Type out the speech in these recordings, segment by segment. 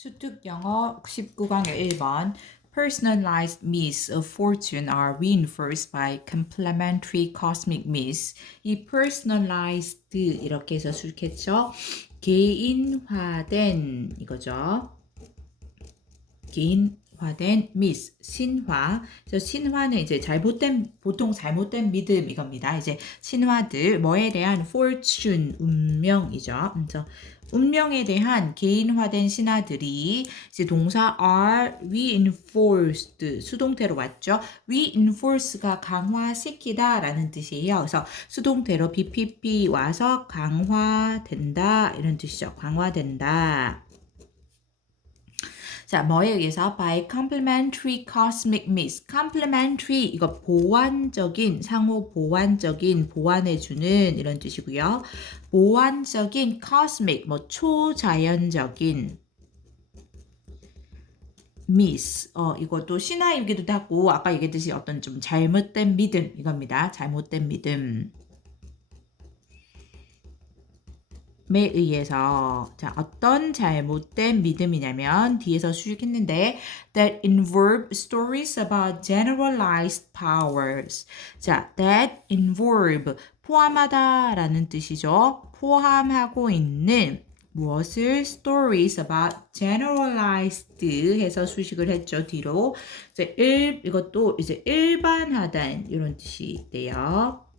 수특 영어 19강의 1번 Personalized myths of fortune are reinforced by complementary cosmic myths. 이 personalized 이렇게 해서 수식했죠. 개인화된 이거죠. 개인화된 myth, 신화. 그래서 신화는 이제 보통 잘못된 믿음 이겁니다. 이제 신화들 뭐에 대한 fortune, 운명이죠. 그래서 운명에 대한 개인화된 신화들이 이제 동사 are reinforced 수동태로 왔죠. reinforce가 강화시키다 라는 뜻이에요. 그래서 수동태로 BPP 와서 강화된다 이런 뜻이죠. 강화된다. 자, 뭐에 의해서? By complementary cosmic myths. complementary 이거 보완적인, 상호 보완적인, 보완해주는 이런 뜻이고요. 보완적인 cosmic 뭐 초자연적인 myths. 이것도 신화이기도 하고 아까 얘기했듯이 어떤 좀 잘못된 믿음 이겁니다. 잘못된 믿음. 에 의해서 자 어떤 잘못된 믿음이냐면 뒤에서 수식했는데 that involve stories about generalized powers 자 that involve 포함하다라는 뜻이죠. 포함하고 있는 무엇을 stories about generalized 해서 수식을 했죠. 뒤로 이제 이것도 이제 일반화된 이런 뜻이 있대요.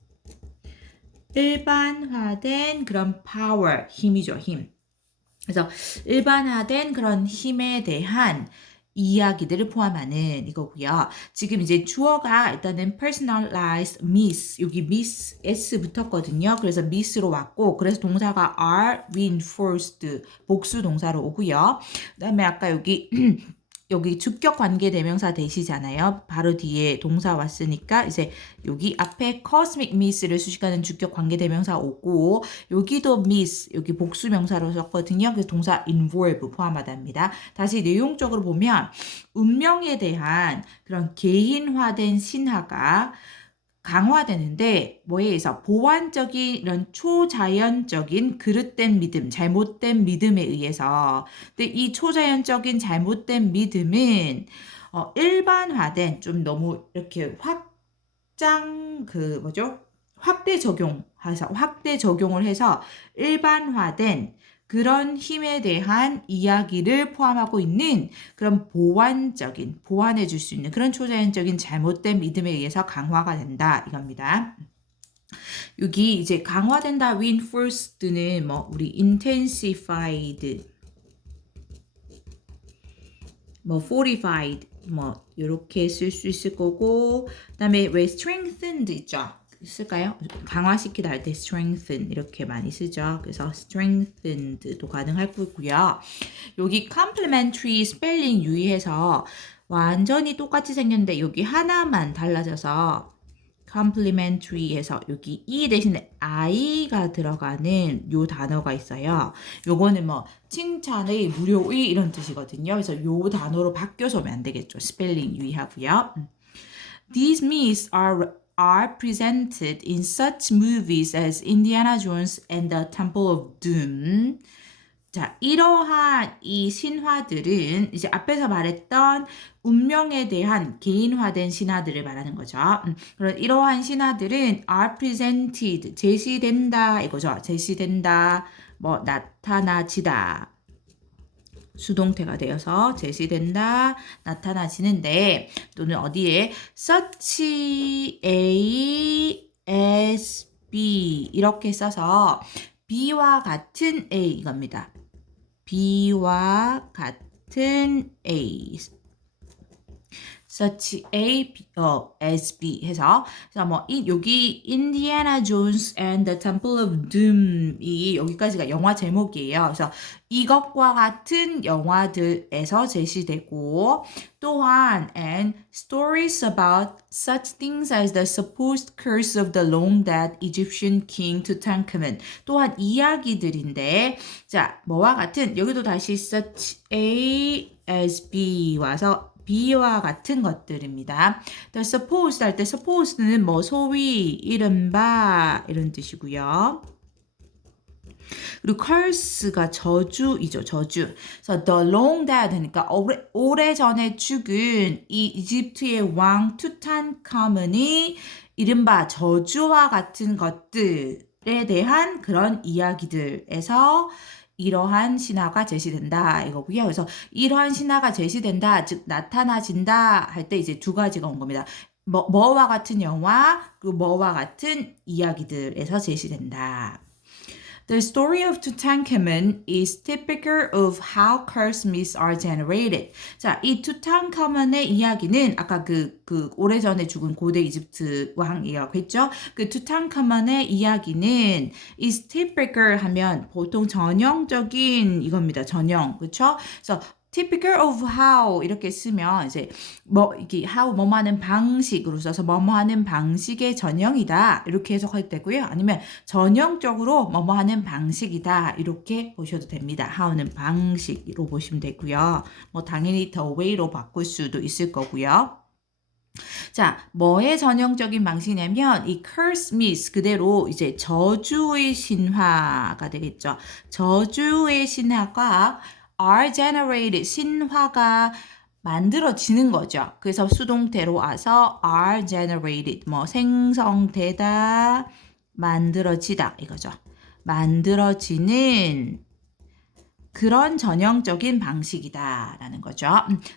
일반화된 그런 power, 힘이죠, 힘. 그래서 일반화된 그런 힘에 대한 이야기들을 포함하는 이거고요. 지금 이제 주어가 일단은 personalized myth, 여기 myth, s 붙었거든요. 그래서 myth로 왔고, 그래서 동사가 are reinforced, 복수 동사로 오고요. 그 다음에 아까 여기 여기 주격 관계 대명사 대시잖아요. 바로 뒤에 동사 왔으니까 이제 여기 앞에 cosmic myth를 수식하는 주격 관계 대명사 오고 여기도 myth 여기 복수 명사로 썼거든요. 그래서 동사 involve 포함하답니다. 다시 내용적으로 보면 운명에 대한 그런 개인화된 신화가 강화되는데 뭐에 의해서 보완적인 이런 초자연적인 그릇된 믿음, 잘못된 믿음에 의해서 근데 이 초자연적인 잘못된 믿음은 일반화된 좀 너무 이렇게 확대 적용을 해서 일반화된 그런 힘에 대한 이야기를 포함하고 있는 그런 보완해 줄 수 있는 그런 초자연적인 잘못된 믿음에 의해서 강화가 된다 이겁니다. 여기 이제 강화된다 reinforced는 뭐 우리 intensified 뭐 fortified 뭐 이렇게 쓸 수 있을 거고 그다음에 왜 strengthened 있죠? 쓸까요? 강화시키다 할 때 strengthen 이렇게 많이 쓰죠. 그래서 strengthened도 가능할 거고요. 여기 complementary 스펠링 유의해서 완전히 똑같이 생겼는데 여기 하나만 달라져서 complementary에서 여기 e 대신에 i가 들어가는 요 단어가 있어요. 요거는 뭐 칭찬의 무료의 이런 뜻이거든요. 그래서 요 단어로 바뀌어서 오면 안 되겠죠. 스펠링 유의하고요. These myths are presented in such movies as Indiana Jones and the Temple of Doom. 자, 이러한 이 신화들은 이제 앞에서 말했던 운명에 대한 개인화된 신화들을 말하는 거죠. 그런 이러한 신화들은 are presented, 제시된다 이거죠. 제시된다, 뭐 나타나지다. 수동태가 되어서 제시된다, 나타나지는데 또는 어디에 such a as b 이렇게 써서 B와 같은 A 이겁니다. B와 같은 A such A as B 해서 그래서 뭐 여기 Indiana Jones and the Temple of Doom이 여기까지가 영화 제목이에요. 그래서 이것과 같은 영화들에서 제시되고 또한 and stories about such things as the supposed curse of the long dead Egyptian king Tutankhamun 또한 이야기들인데 자 뭐와 같은 여기도 다시 such A as B 와서 B와 같은 것들입니다. The supposed 할 때 supposed는 뭐 소위, 이른바 이런 뜻이고요. 그리고 curse가 저주이죠, 저주. 그래서 the long dead 하니까 오래전에 죽은 이 이집트의 왕 투탄카멘이 이른바 저주와 같은 것들에 대한 그런 이야기들에서 이러한 신화가 제시된다 이거고요. 그래서 이러한 신화가 제시된다, 즉 나타나진다 할 때 이제 두 가지가 온 겁니다. 뭐와 같은 영화, 그리고 뭐와 같은 이야기들에서 제시된다. The story of Tutankhamun is typical of how curse myths are generated. 자, 이 투탕카멘의 이야기는 아까 그 오래전에 죽은 고대 이집트 왕이라고 했죠. 그 투탕카멘의 이야기는 is typical 하면 보통 전형적인 이겁니다. 전형. 그렇죠? 그래서 typical of how 이렇게 쓰면 이제 이게 how 뭐뭐 하는 방식으로 써서 뭐뭐 하는 방식의 전형이다 이렇게 해석할 때고요. 아니면 전형적으로 뭐뭐 하는 방식이다 이렇게 보셔도 됩니다. how는 방식으로 보시면 되고요. 뭐 당연히 the way로 바꿀 수도 있을 거고요. 자, 뭐의 전형적인 방식이냐면 이 curse myth 그대로 이제 저주의 신화가 되겠죠. 저주의 신화가 are generated 신화가 만들어지는 거죠. 그래서 수동태로 와서 are generated 뭐 생성되다, 만들어지다 이거죠. 만들어지는 그런 전형적인 방식이다라는 거죠.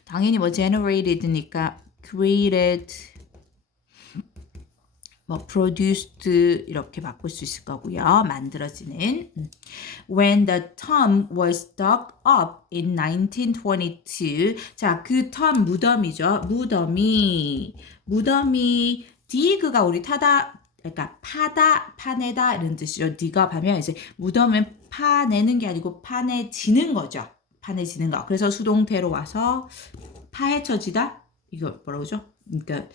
당연히 뭐 generated니까 created 뭐 produced 이렇게 바꿀 수 있을 거고요. 만들어지는. When the tomb was dug up in 1922. 자, 그 tomb 무덤이죠. 무덤이 dig가 우리 타다 그러니까 파다, 파내다 이런 뜻이죠. dig up 하면 이제 무덤은 파내는 게 아니고 파내지는 거죠. 파내지는 거. 그래서 수동태로 와서 파헤쳐지다. 이거 뭐라고 그러죠? 그러니까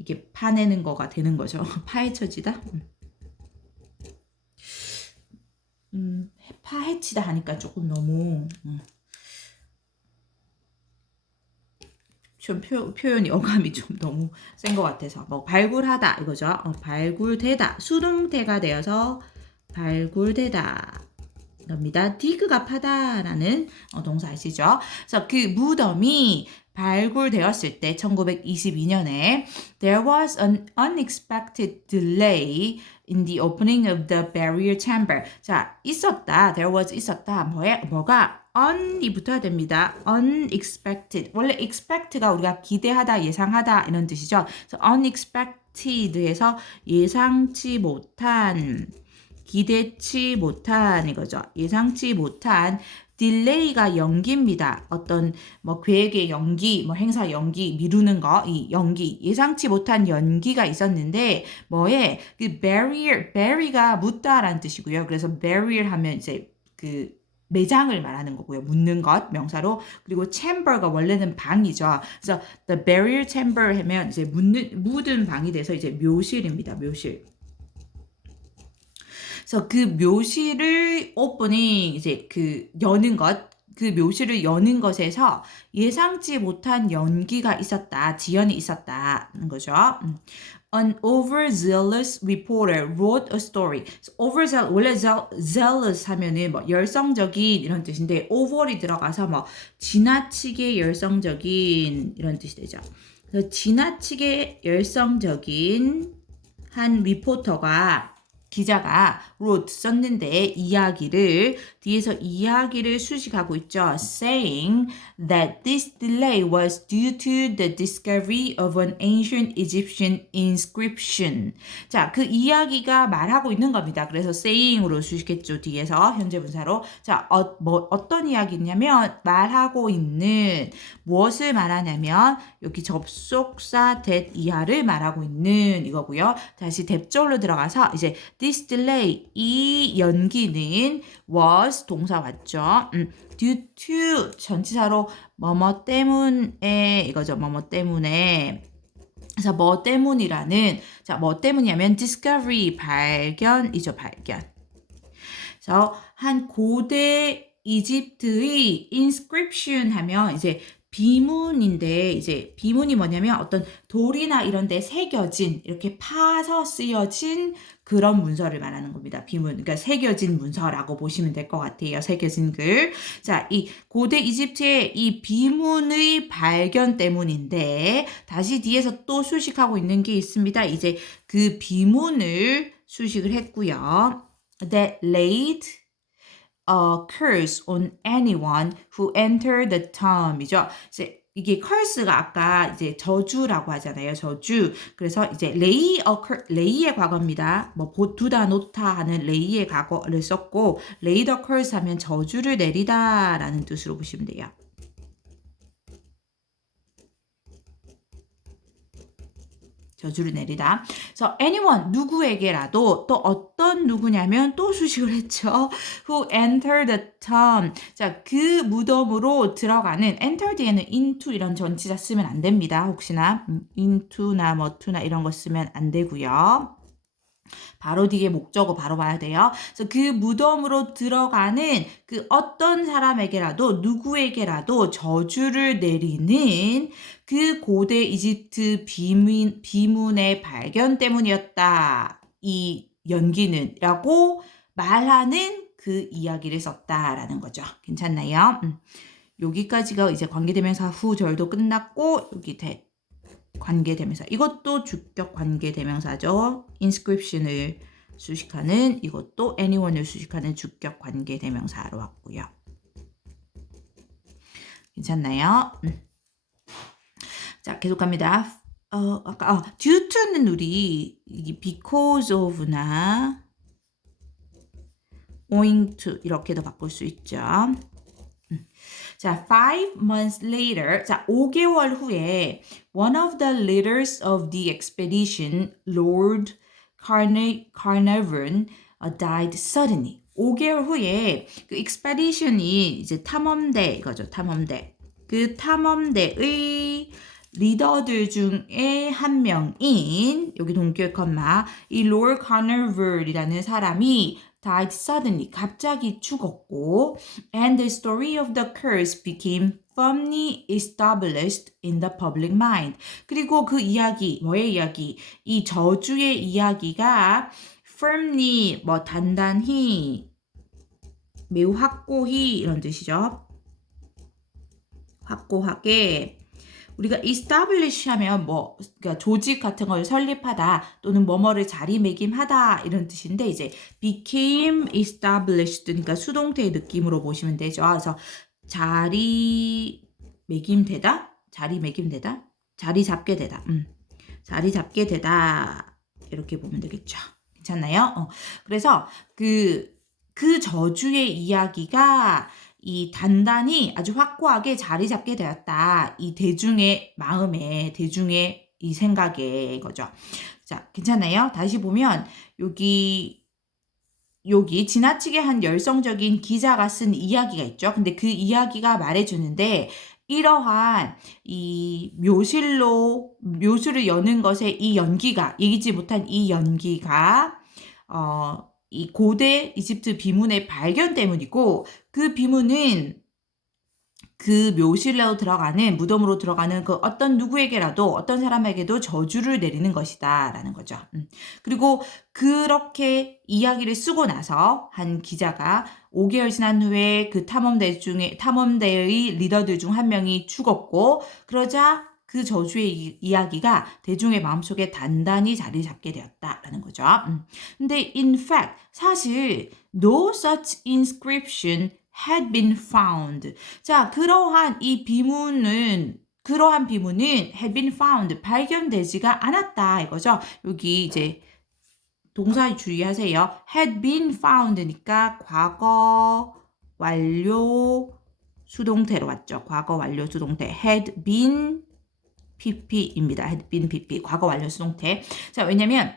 이게 파내는 거가 되는 거죠. 파헤쳐지다. 파헤치다 하니까 조금 너무 좀 표현이 어감이 좀 너무 센 것 같아서 뭐 발굴하다 이거죠. 발굴되다 수동태가 되어서 발굴되다 겁니다. dig가 파다라는 동사 아시죠? 그래서 그 무덤이 발굴되었을 때 1922년에 there was an unexpected delay in the opening of the burial chamber. 자, 있었다. there was 있었다. 뭐가 un이 붙어야 됩니다. unexpected. 원래 expect가 우리가 기대하다, 예상하다 이런 뜻이죠. 그래서 unexpected에서 예상치 못한 기대치 못한 이거죠. 예상치 못한 딜레이가 연기입니다. 어떤 뭐 계획의 연기, 뭐 행사 연기, 미루는 거, 이 연기, 예상치 못한 연기가 있었는데 뭐에 그 bury가 묻다라는 뜻이고요. 그래서 burial 하면 이제 그 매장을 말하는 거고요. 묻는 것 명사로. 그리고 chamber가 원래는 방이죠. 그래서 the burial chamber 하면 이제 묻은 방이 돼서 이제 묘실입니다. 묘실. 그래서 그 묘실을 오프닝 이제 그 여는 것, 그 묘실을 여는 것에서 예상치 못한 연기가 있었다, 지연이 있었다는 거죠. An overzealous reporter wrote a story. overzealous 원래 zealous 하면은 뭐 열성적인 이런 뜻인데 over이 들어가서 뭐 지나치게 열성적인 이런 뜻이 되죠. 그래서 지나치게 열성적인 한 기자가 wrote 썼는데 뒤에서 이야기를 수식하고 있죠. saying that this delay was due to the discovery of an ancient Egyptian inscription. 자, 그 이야기가 말하고 있는 겁니다. 그래서 saying으로 수식했죠. 뒤에서 현재 분사로. 자, 어떤 이야기냐면 말하고 있는 무엇을 말하냐면 여기 접속사 that 이하를 말하고 있는 이거고요. 다시 대절로 들어가서 이제 this delay 이 연기는 was 동사 왔죠. due to 전치사로 뭐뭐 때문에 이거죠. 뭐뭐 때문에. 그래서 뭐 때문이라는 뭐 때문이냐면 discovery 발견이죠. 발견. 그래서 한 고대 이집트의 inscription 하면 이제 비문인데 이제 비문이 뭐냐면 어떤 돌이나 이런 데 새겨진 이렇게 파서 쓰여진 그런 문서를 말하는 겁니다. 비문. 그러니까 새겨진 문서라고 보시면 될 것 같아요. 새겨진 글. 자, 이 고대 이집트의 이 비문의 발견 때문인데 다시 뒤에서 또 수식하고 있는 게 있습니다. 이제 그 비문을 수식을 했고요. That laid a curse on anyone who entered the tomb이죠. 이제 이게 curse가 아까 이제 저주라고 하잖아요. 저주. 그래서 이제 레이의 과거입니다. 뭐 두다 놓다 하는 레이의 과거를 썼고 lay the curse 하면 저주를 내리다라는 뜻으로 보시면 돼요. 저주를 내리다. 그래서 anyone 누구에게라도 또 어떤 누구냐면 또 수식을 했죠. Who entered the tomb. 자, 그 무덤으로 들어가는 enter 뒤에는 into 이런 전치사 쓰면 안 됩니다. 혹시나 into나 뭐 to나 이런 거 쓰면 안 되고요. 바로 뒤에 목적어 바로 봐야 돼요. 그래서 그 무덤으로 들어가는 그 어떤 사람에게라도 누구에게라도 저주를 내리는 그 고대 이집트 비문의 발견 때문이었다. 이 연기는 라고 말하는 그 이야기를 썼다라는 거죠. 괜찮나요? 여기까지가 이제 관계대명사 후절도 끝났고 여기 관계대명사. 이것도 주격 관계대명사죠. inscription을 수식하는 이것도 anyone을 수식하는 주격 관계대명사로 왔고요. 괜찮나요? 자, 계속 갑니다. 아까 due to는 우리 because of나 owing to 이렇게도 바꿀 수 있죠. 자, 5 months later, 자, 5개월 후에 one of the leaders of the expedition, Lord Carnarvon, died suddenly. 5개월 후에 그 expedition이 이제 탐험대 이거죠, 탐험대. 그 탐험대의 리더들 중에 한 명인 여기 동기의 컴마 이 Lord Carnarvon이라는 사람이 died suddenly. 갑자기 죽었고 and the story of the curse became firmly established in the public mind. 그리고 그 이야기, 뭐의 이야기? 이 저주의 이야기가 firmly, 뭐 단단히, 매우 확고히 이런 뜻이죠. 확고하게 우리가 establish 하면 뭐 그러니까 조직 같은 걸 설립하다 또는 뭐뭐를 자리매김하다 이런 뜻인데 이제 became established 그러니까 수동태의 느낌으로 보시면 되죠. 그래서 자리매김되다, 자리 잡게 되다, 자리 잡게 되다 이렇게 보면 되겠죠. 괜찮나요? 그래서 그 저주의 이야기가 이 단단히 아주 확고하게 자리 잡게 되었다. 이 대중의 마음에, 대중의 이 생각에 거죠. 자, 괜찮나요? 다시 보면 여기 지나치게 한 열성적인 기자가 쓴 이야기가 있죠. 근데 그 이야기가 말해주는데 이러한 이 묘수를 여는 것에 이 연기가 이기지 못한 이 연기가 이 고대 이집트 비문의 발견 때문이고 그 비문은 그 묘실로 들어가는 무덤으로 들어가는 그 어떤 누구에게라도 어떤 사람에게도 저주를 내리는 것이다 라는 거죠. 그리고 그렇게 이야기를 쓰고 나서 한 기자가 5개월 지난 후에 그 탐험대의 리더들 중 한 명이 죽었고 그러자 그 저주의 이야기가 대중의 마음속에 단단히 자리 잡게 되었다라는 거죠. 근데 in fact 사실 no such inscription had been found. 자, 그러한 비문은 had been found 발견되지가 않았다 이거죠. 여기 이제 동사 주의하세요. had been found니까 과거 완료 수동태로 왔죠. 과거 완료 수동태 had been pp입니다. had been pp 과거 완료 수동태. 자, 왜냐면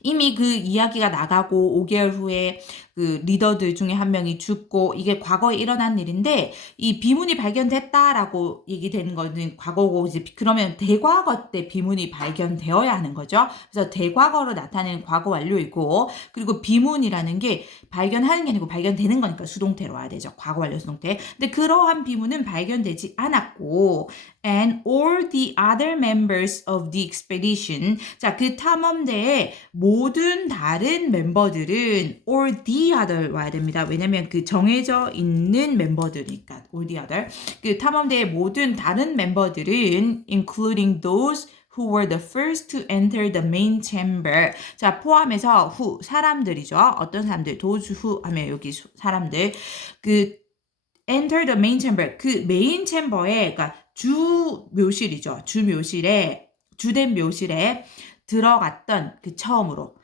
이미 그 이야기가 나가고 5개월 후에 그 리더들 중에 한 명이 죽고 이게 과거에 일어난 일인데 이 비문이 발견됐다라고 얘기되는 거는 과거고 이제 그러면 대과거 때 비문이 발견되어야 하는 거죠. 그래서 대과거로 나타내는 과거 완료이고 그리고 비문이라는 게 발견하는 게 아니고 발견되는 거니까 수동태로 와야 되죠. 과거 완료 수동태. 근데 그러한 비문은 발견되지 않았고 and all the other members of the expedition. 자, 그 탐험대의 모든 다른 멤버들은 all the other 와야 됩니다. 왜냐면 그 정해져 있는 멤버들이니까 all the other. 그 탐험대의 모든 다른 멤버들은 including those who were the first to enter the main chamber. 자, 포함해서 who 사람들이죠. 어떤 사람들? those who 하면 여기 사람들. 그 enter the main chamber. 그 메인 챔버에 그러니까 주 묘실이죠. 주 묘실에 주된 묘실에 들어갔던 그 처음으로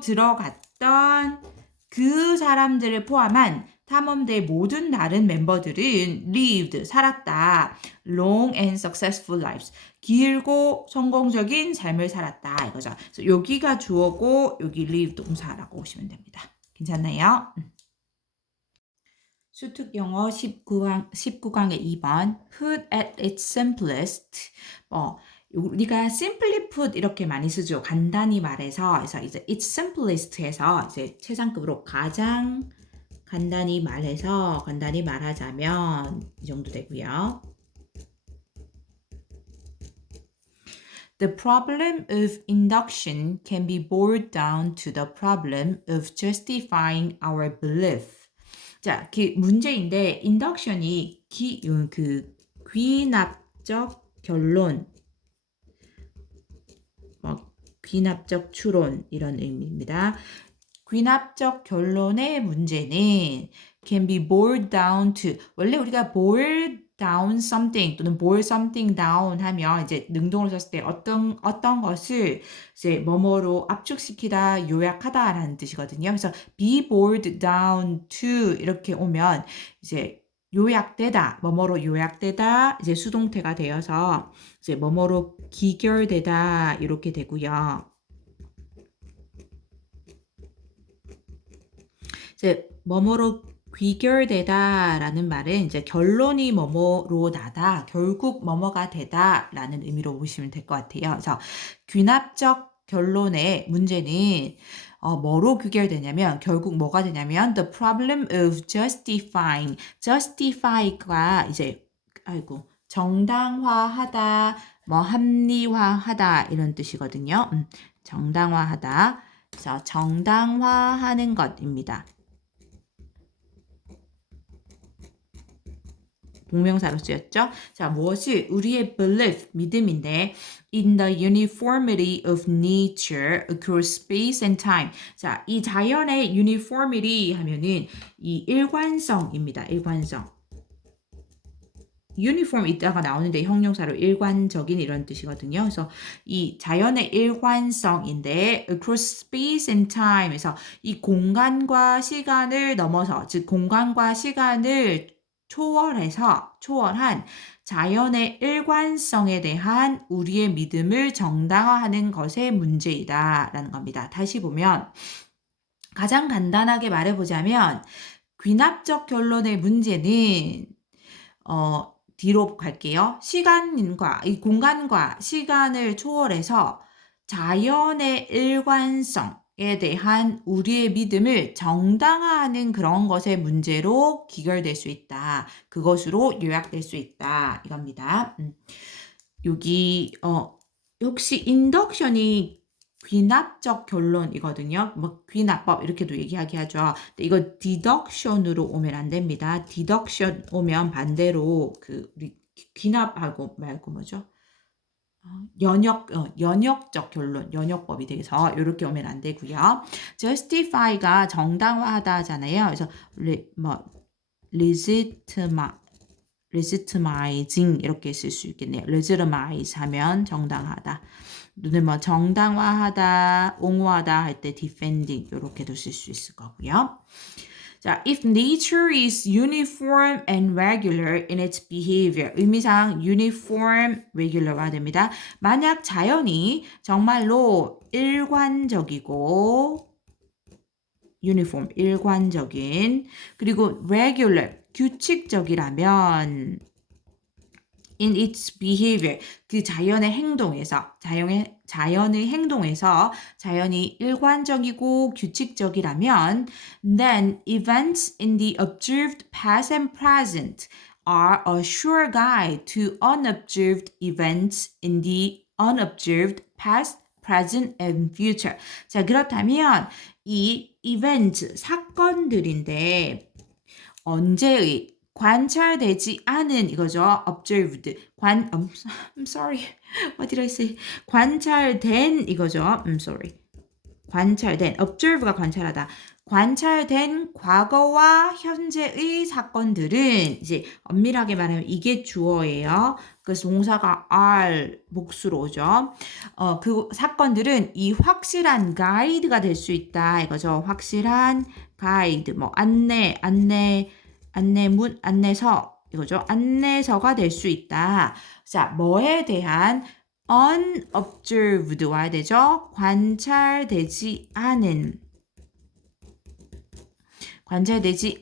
들어갔던 그 사람들을 포함한 탐험대의 모든 다른 멤버들은 lived 살았다. long and successful lives 길고 성공적인 삶을 살았다 이거죠. 그래서 여기가 주어고 여기 live 동사라고 보시면 됩니다. 괜찮나요? 수특 영어 19강의 2번 put at its simplest 우리가 simply put 이렇게 많이 쓰죠. 간단히 말해서 그래서 이제 its simplest에서 이제 최상급으로 가장 간단히 말하자면 이 정도 되고요. The problem of induction can be boiled down to the problem of justifying our belief. 자, 그 문제인데 인덕션이 그 귀납적 결론, 귀납적 추론 이런 의미입니다. 귀납적 결론의 문제는 can be boiled down to 원래 우리가 boil down something 또는 boil something down 하면 이제 능동으로 썼을 때 어떤 것을 이제 뭐뭐로 압축시키다, 요약하다라는 뜻이거든요. 그래서 be boiled down to 이렇게 오면 이제 요약되다, 뭐뭐로 요약되다, 이제 수동태가 되어서 이제 뭐뭐로 기결되다 이렇게 되고요. 이제 뭐뭐로 귀결되다라는 말은 이제 결론이 뭐뭐로 나다, 결국 뭐뭐가 되다라는 의미로 보시면 될 것 같아요. 그래서 귀납적 결론의 문제는 뭐로 귀결되냐면 결국 뭐가 되냐면 the problem of justify가 이제 정당화하다, 뭐 합리화하다 이런 뜻이거든요. 정당화하다. 그래서 정당화하는 것입니다. 동명사로 쓰였죠. 자, 무엇이 우리의 belief, 믿음인데 in the uniformity of nature across space and time. 자, 이 자연의 uniformity 하면은 이 일관성입니다. 일관성. uniform 이따가 나오는데 형용사로 일관적인 이런 뜻이거든요. 그래서 이 자연의 일관성인데 across space and time에서 이 공간과 시간을 넘어서 즉 공간과 시간을 초월한 자연의 일관성에 대한 우리의 믿음을 정당화하는 것의 문제이다라는 겁니다. 다시 보면 가장 간단하게 말해보자면 귀납적 결론의 문제는 뒤로 갈게요. 이 공간과 시간을 초월해서 자연의 일관성에 대한 우리의 믿음을 정당화하는 그런 것의 문제로 기결될 수 있다. 그것으로 요약될 수 있다. 이겁니다. 여기 혹시 인덕션이 귀납적 결론이거든요. 뭐 귀납법 이렇게도 얘기하게 하죠. 근데 이거 디덕션으로 오면 안 됩니다. 디덕션 오면 반대로 그 우리 귀납하고 말고 뭐죠? 연역적 결론, 연역법이 돼서 이렇게 오면 안 되고요. justify가 정당화하다잖아요. 그래서 legitimizing 이렇게 쓸 수 있겠네요. legitimize 하면 정당하다. 눈을 정당화하다, 옹호하다 할 때 defending 이렇게도 쓸 수 있을 거고요. 자, if nature is uniform and regular in its behavior. 의미상 uniform, regular가 됩니다. 만약 자연이 정말로 일관적이고 uniform, 일관적인. 그리고 regular, 규칙적이라면 in its behavior, 그 자연의 행동에서, 자연의 행동에서 자연이 일관적이고 규칙적이라면 then events in the observed past and present are a sure guide to unobserved events in the unobserved past, present, and future. 자, 그렇다면 이 event, 사건들인데 언제의 관찰되지 않은 이거죠. observed. I'm sorry. What did I say? 관찰된 이거죠. I'm sorry. 관찰된 observe가 관찰하다. 관찰된 과거와 현재의 사건들은 이제 엄밀하게 말하면 이게 주어예요. 그래서 동사가 are 복수로 오죠. 그 사건들은 이 확실한 가이드가 될 수 있다. 이거죠. 확실한 가이드. 뭐 안내문, 안내서 이거죠. 안내서가 될 수 있다. 자, 뭐에 대한 unobserved 와야 되죠. 관찰되지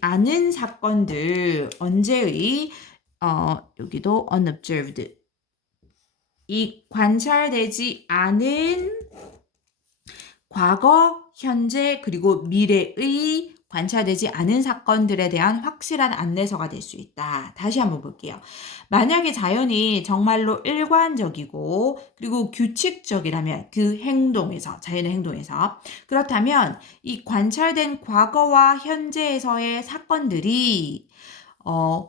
않은 사건들 언제의 여기도 unobserved 이 관찰되지 않은 과거, 현재 그리고 미래의 관찰되지 않은 사건들에 대한 확실한 안내서가 될 수 있다. 다시 한번 볼게요. 만약에 자연이 정말로 일관적이고 그리고 규칙적이라면 그 행동에서, 자연의 행동에서 그렇다면 이 관찰된 과거와 현재에서의 사건들이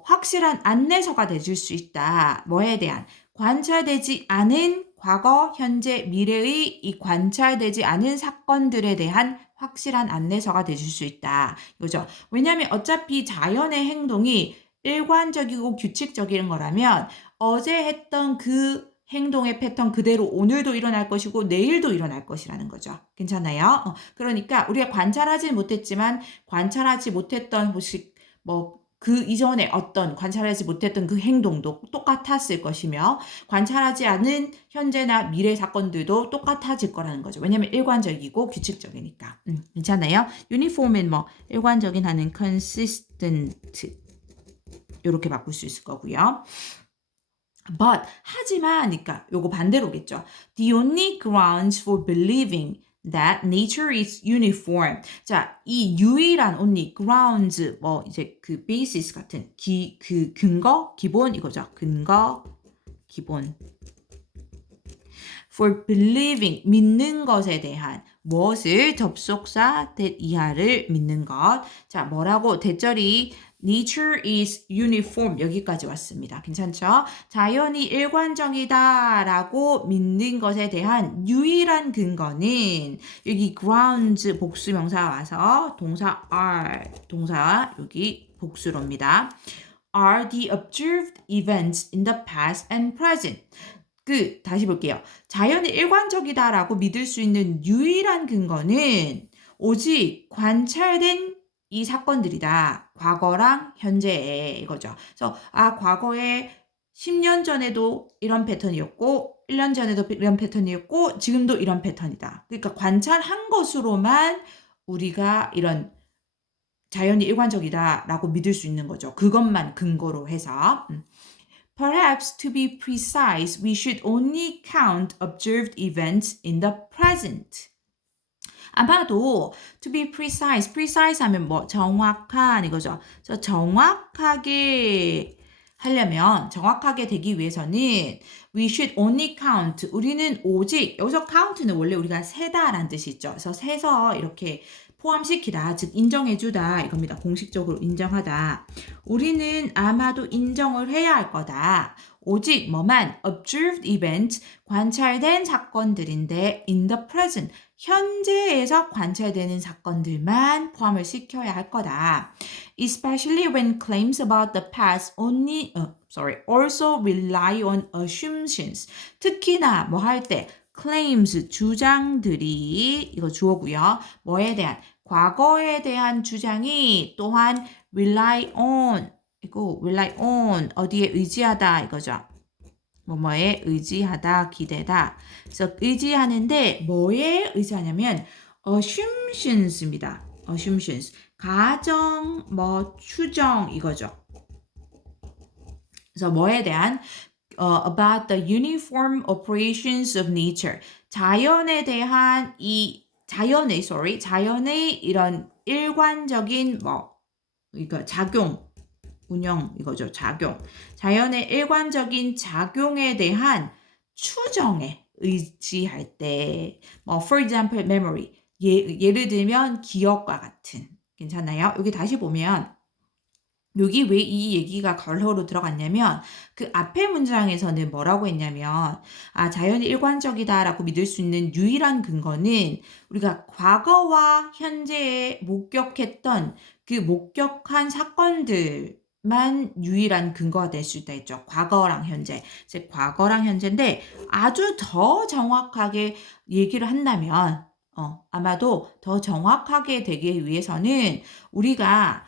확실한 안내서가 돼줄 수 있다. 뭐에 대한? 관찰되지 않은 과거, 현재, 미래의 이 관찰되지 않은 사건들에 대한 확실한 안내서가 되줄 수 있다. 이거죠. 왜냐하면 어차피 자연의 행동이 일관적이고 규칙적인 거라면 어제 했던 그 행동의 패턴 그대로 오늘도 일어날 것이고 내일도 일어날 것이라는 거죠. 괜찮나요? 그러니까 우리가 관찰하지 못했지만 관찰하지 못했던 그 이전에 어떤 관찰하지 못했던 그 행동도 똑같았을 것이며 관찰하지 않은 현재나 미래 사건들도 똑같아질 거라는 거죠. 왜냐하면 일관적이고 규칙적이니까. 괜찮아요? uniform은 일관적인 하는 consistent 이렇게 바꿀 수 있을 거고요. But 하지만 그러니까 요거 반대로겠죠. The only grounds for believing that nature is uniform. 자, 이 유일한 only grounds 이제 그 basis 같은 그 근거, 기본 이거죠. 근거, 기본. For believing 믿는 것에 대한 무엇을 접속사 that 이하를 믿는 것. 자, 뭐라고 대절이 Nature is uniform 여기까지 왔습니다. 괜찮죠? 자연이 일관적이다라고 믿는 것에 대한 유일한 근거는 여기 grounds 복수명사 와서 동사 are 동사 여기 복수로입니다. Are the observed events in the past and present. 다시 볼게요. 자연이 일관적이다라고 믿을 수 있는 유일한 근거는 오직 관찰된 이 사건들이다. 과거랑 현재에 이거죠. 그래서 과거에 10년 전에도 이런 패턴이었고 1년 전에도 이런 패턴이었고 지금도 이런 패턴이다. 그러니까 관찰한 것으로만 우리가 이런 자연이 일관적이다라고 믿을 수 있는 거죠. 그것만 근거로 해서. Perhaps to be precise, we should only count observed events in the present. 아마도 to be precise, precise 하면 정확한 이거죠. 그래서 정확하게 하려면 정확하게 되기 위해서는 we should only count. 우리는 오직 여기서 count는 원래 우리가 세다라는 뜻이 있죠. 그래서 세서 이렇게 포함시키다, 즉 인정해주다 이겁니다. 공식적으로 인정하다. 우리는 아마도 인정을 해야 할 거다. 오직 observed events, 관찰된 사건들인데 in the present, 현재에서 관찰되는 사건들만 포함을 시켜야 할 거다. Especially when claims about the past also rely on assumptions. 특히나 할 때 claims, 주장들이 이거 주어고요. 뭐에 대한? 과거에 대한 주장이 또한 rely on 어디에 의지하다 이거죠. 뭐에 의지하다, 기대다. 그래서 의지하는데 뭐에 의지하냐면 assumptions입니다. assumptions. 가정, 뭐 추정 이거죠. 그래서 뭐에 대한 about the uniform operations of nature. 자연에 대한 자연의 이런 일관적인 이거 작용, 운영 이거죠. 작용. 자연의 일관적인 작용에 대한 추정에 의지할 때, for example, memory. 예를 들면 기억과 같은. 괜찮나요? 여기 다시 보면 여기 왜 이 얘기가 걸어로 들어갔냐면 그 앞에 문장에서는 뭐라고 했냐면 자연이 일관적이다라고 믿을 수 있는 유일한 근거는 우리가 과거와 현재에 목격했던 그 목격한 사건들만 유일한 근거가 될 수 있다 했죠. 과거랑 현재. 즉 과거랑 현재인데 아주 더 정확하게 얘기를 한다면 아마도 더 정확하게 되기 위해서는 우리가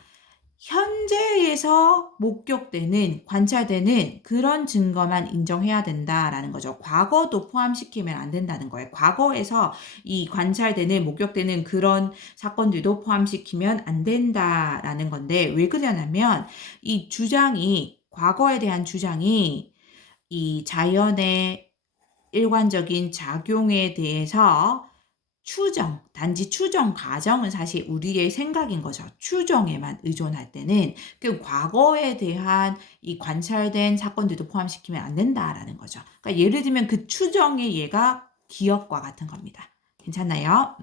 현재에서 목격되는, 관찰되는 그런 증거만 인정해야 된다라는 거죠. 과거도 포함시키면 안 된다는 거예요. 과거에서 이 관찰되는, 목격되는 그런 사건들도 포함시키면 안 된다라는 건데 왜 그러냐면 이 주장이, 과거에 대한 주장이 이 자연의 일관적인 작용에 대해서 단지 추정 과정은 사실 우리의 생각인 거죠. 추정에만 의존할 때는 그 과거에 대한 이 관찰된 사건들도 포함시키면 안 된다라는 거죠. 그러니까 예를 들면 그 추정의 예가 기억과 같은 겁니다. 괜찮나요?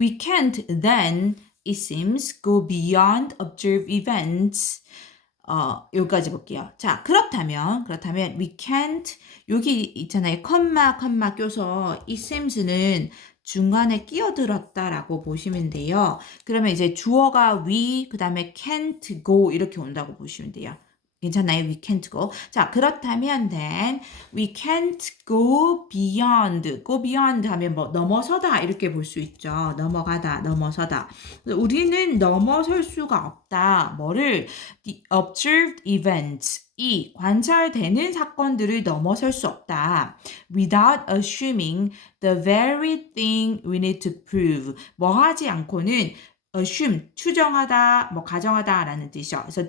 We can't then, it seems, go beyond observed events. 여기까지 볼게요. 자, 그렇다면 we can't 여기 있잖아요. 컴마 껴서 it semes는 중간에 끼어들었다라고 보시면 돼요. 그러면 이제 주어가 we 그다음에 can't go 이렇게 온다고 보시면 돼요. 괜찮나요? We can't go. 자, 그렇다면 then we can't go beyond. go beyond 하면 넘어서다 이렇게 볼 수 있죠. 넘어가다, 넘어서다. 우리는 넘어설 수가 없다. 뭐를? The observed events. 이 관찰되는 사건들을 넘어설 수 없다. Without assuming the very thing we need to prove. 뭐 하지 않고는 assume, 추정하다, 가정하다라는 뜻이죠. 그래서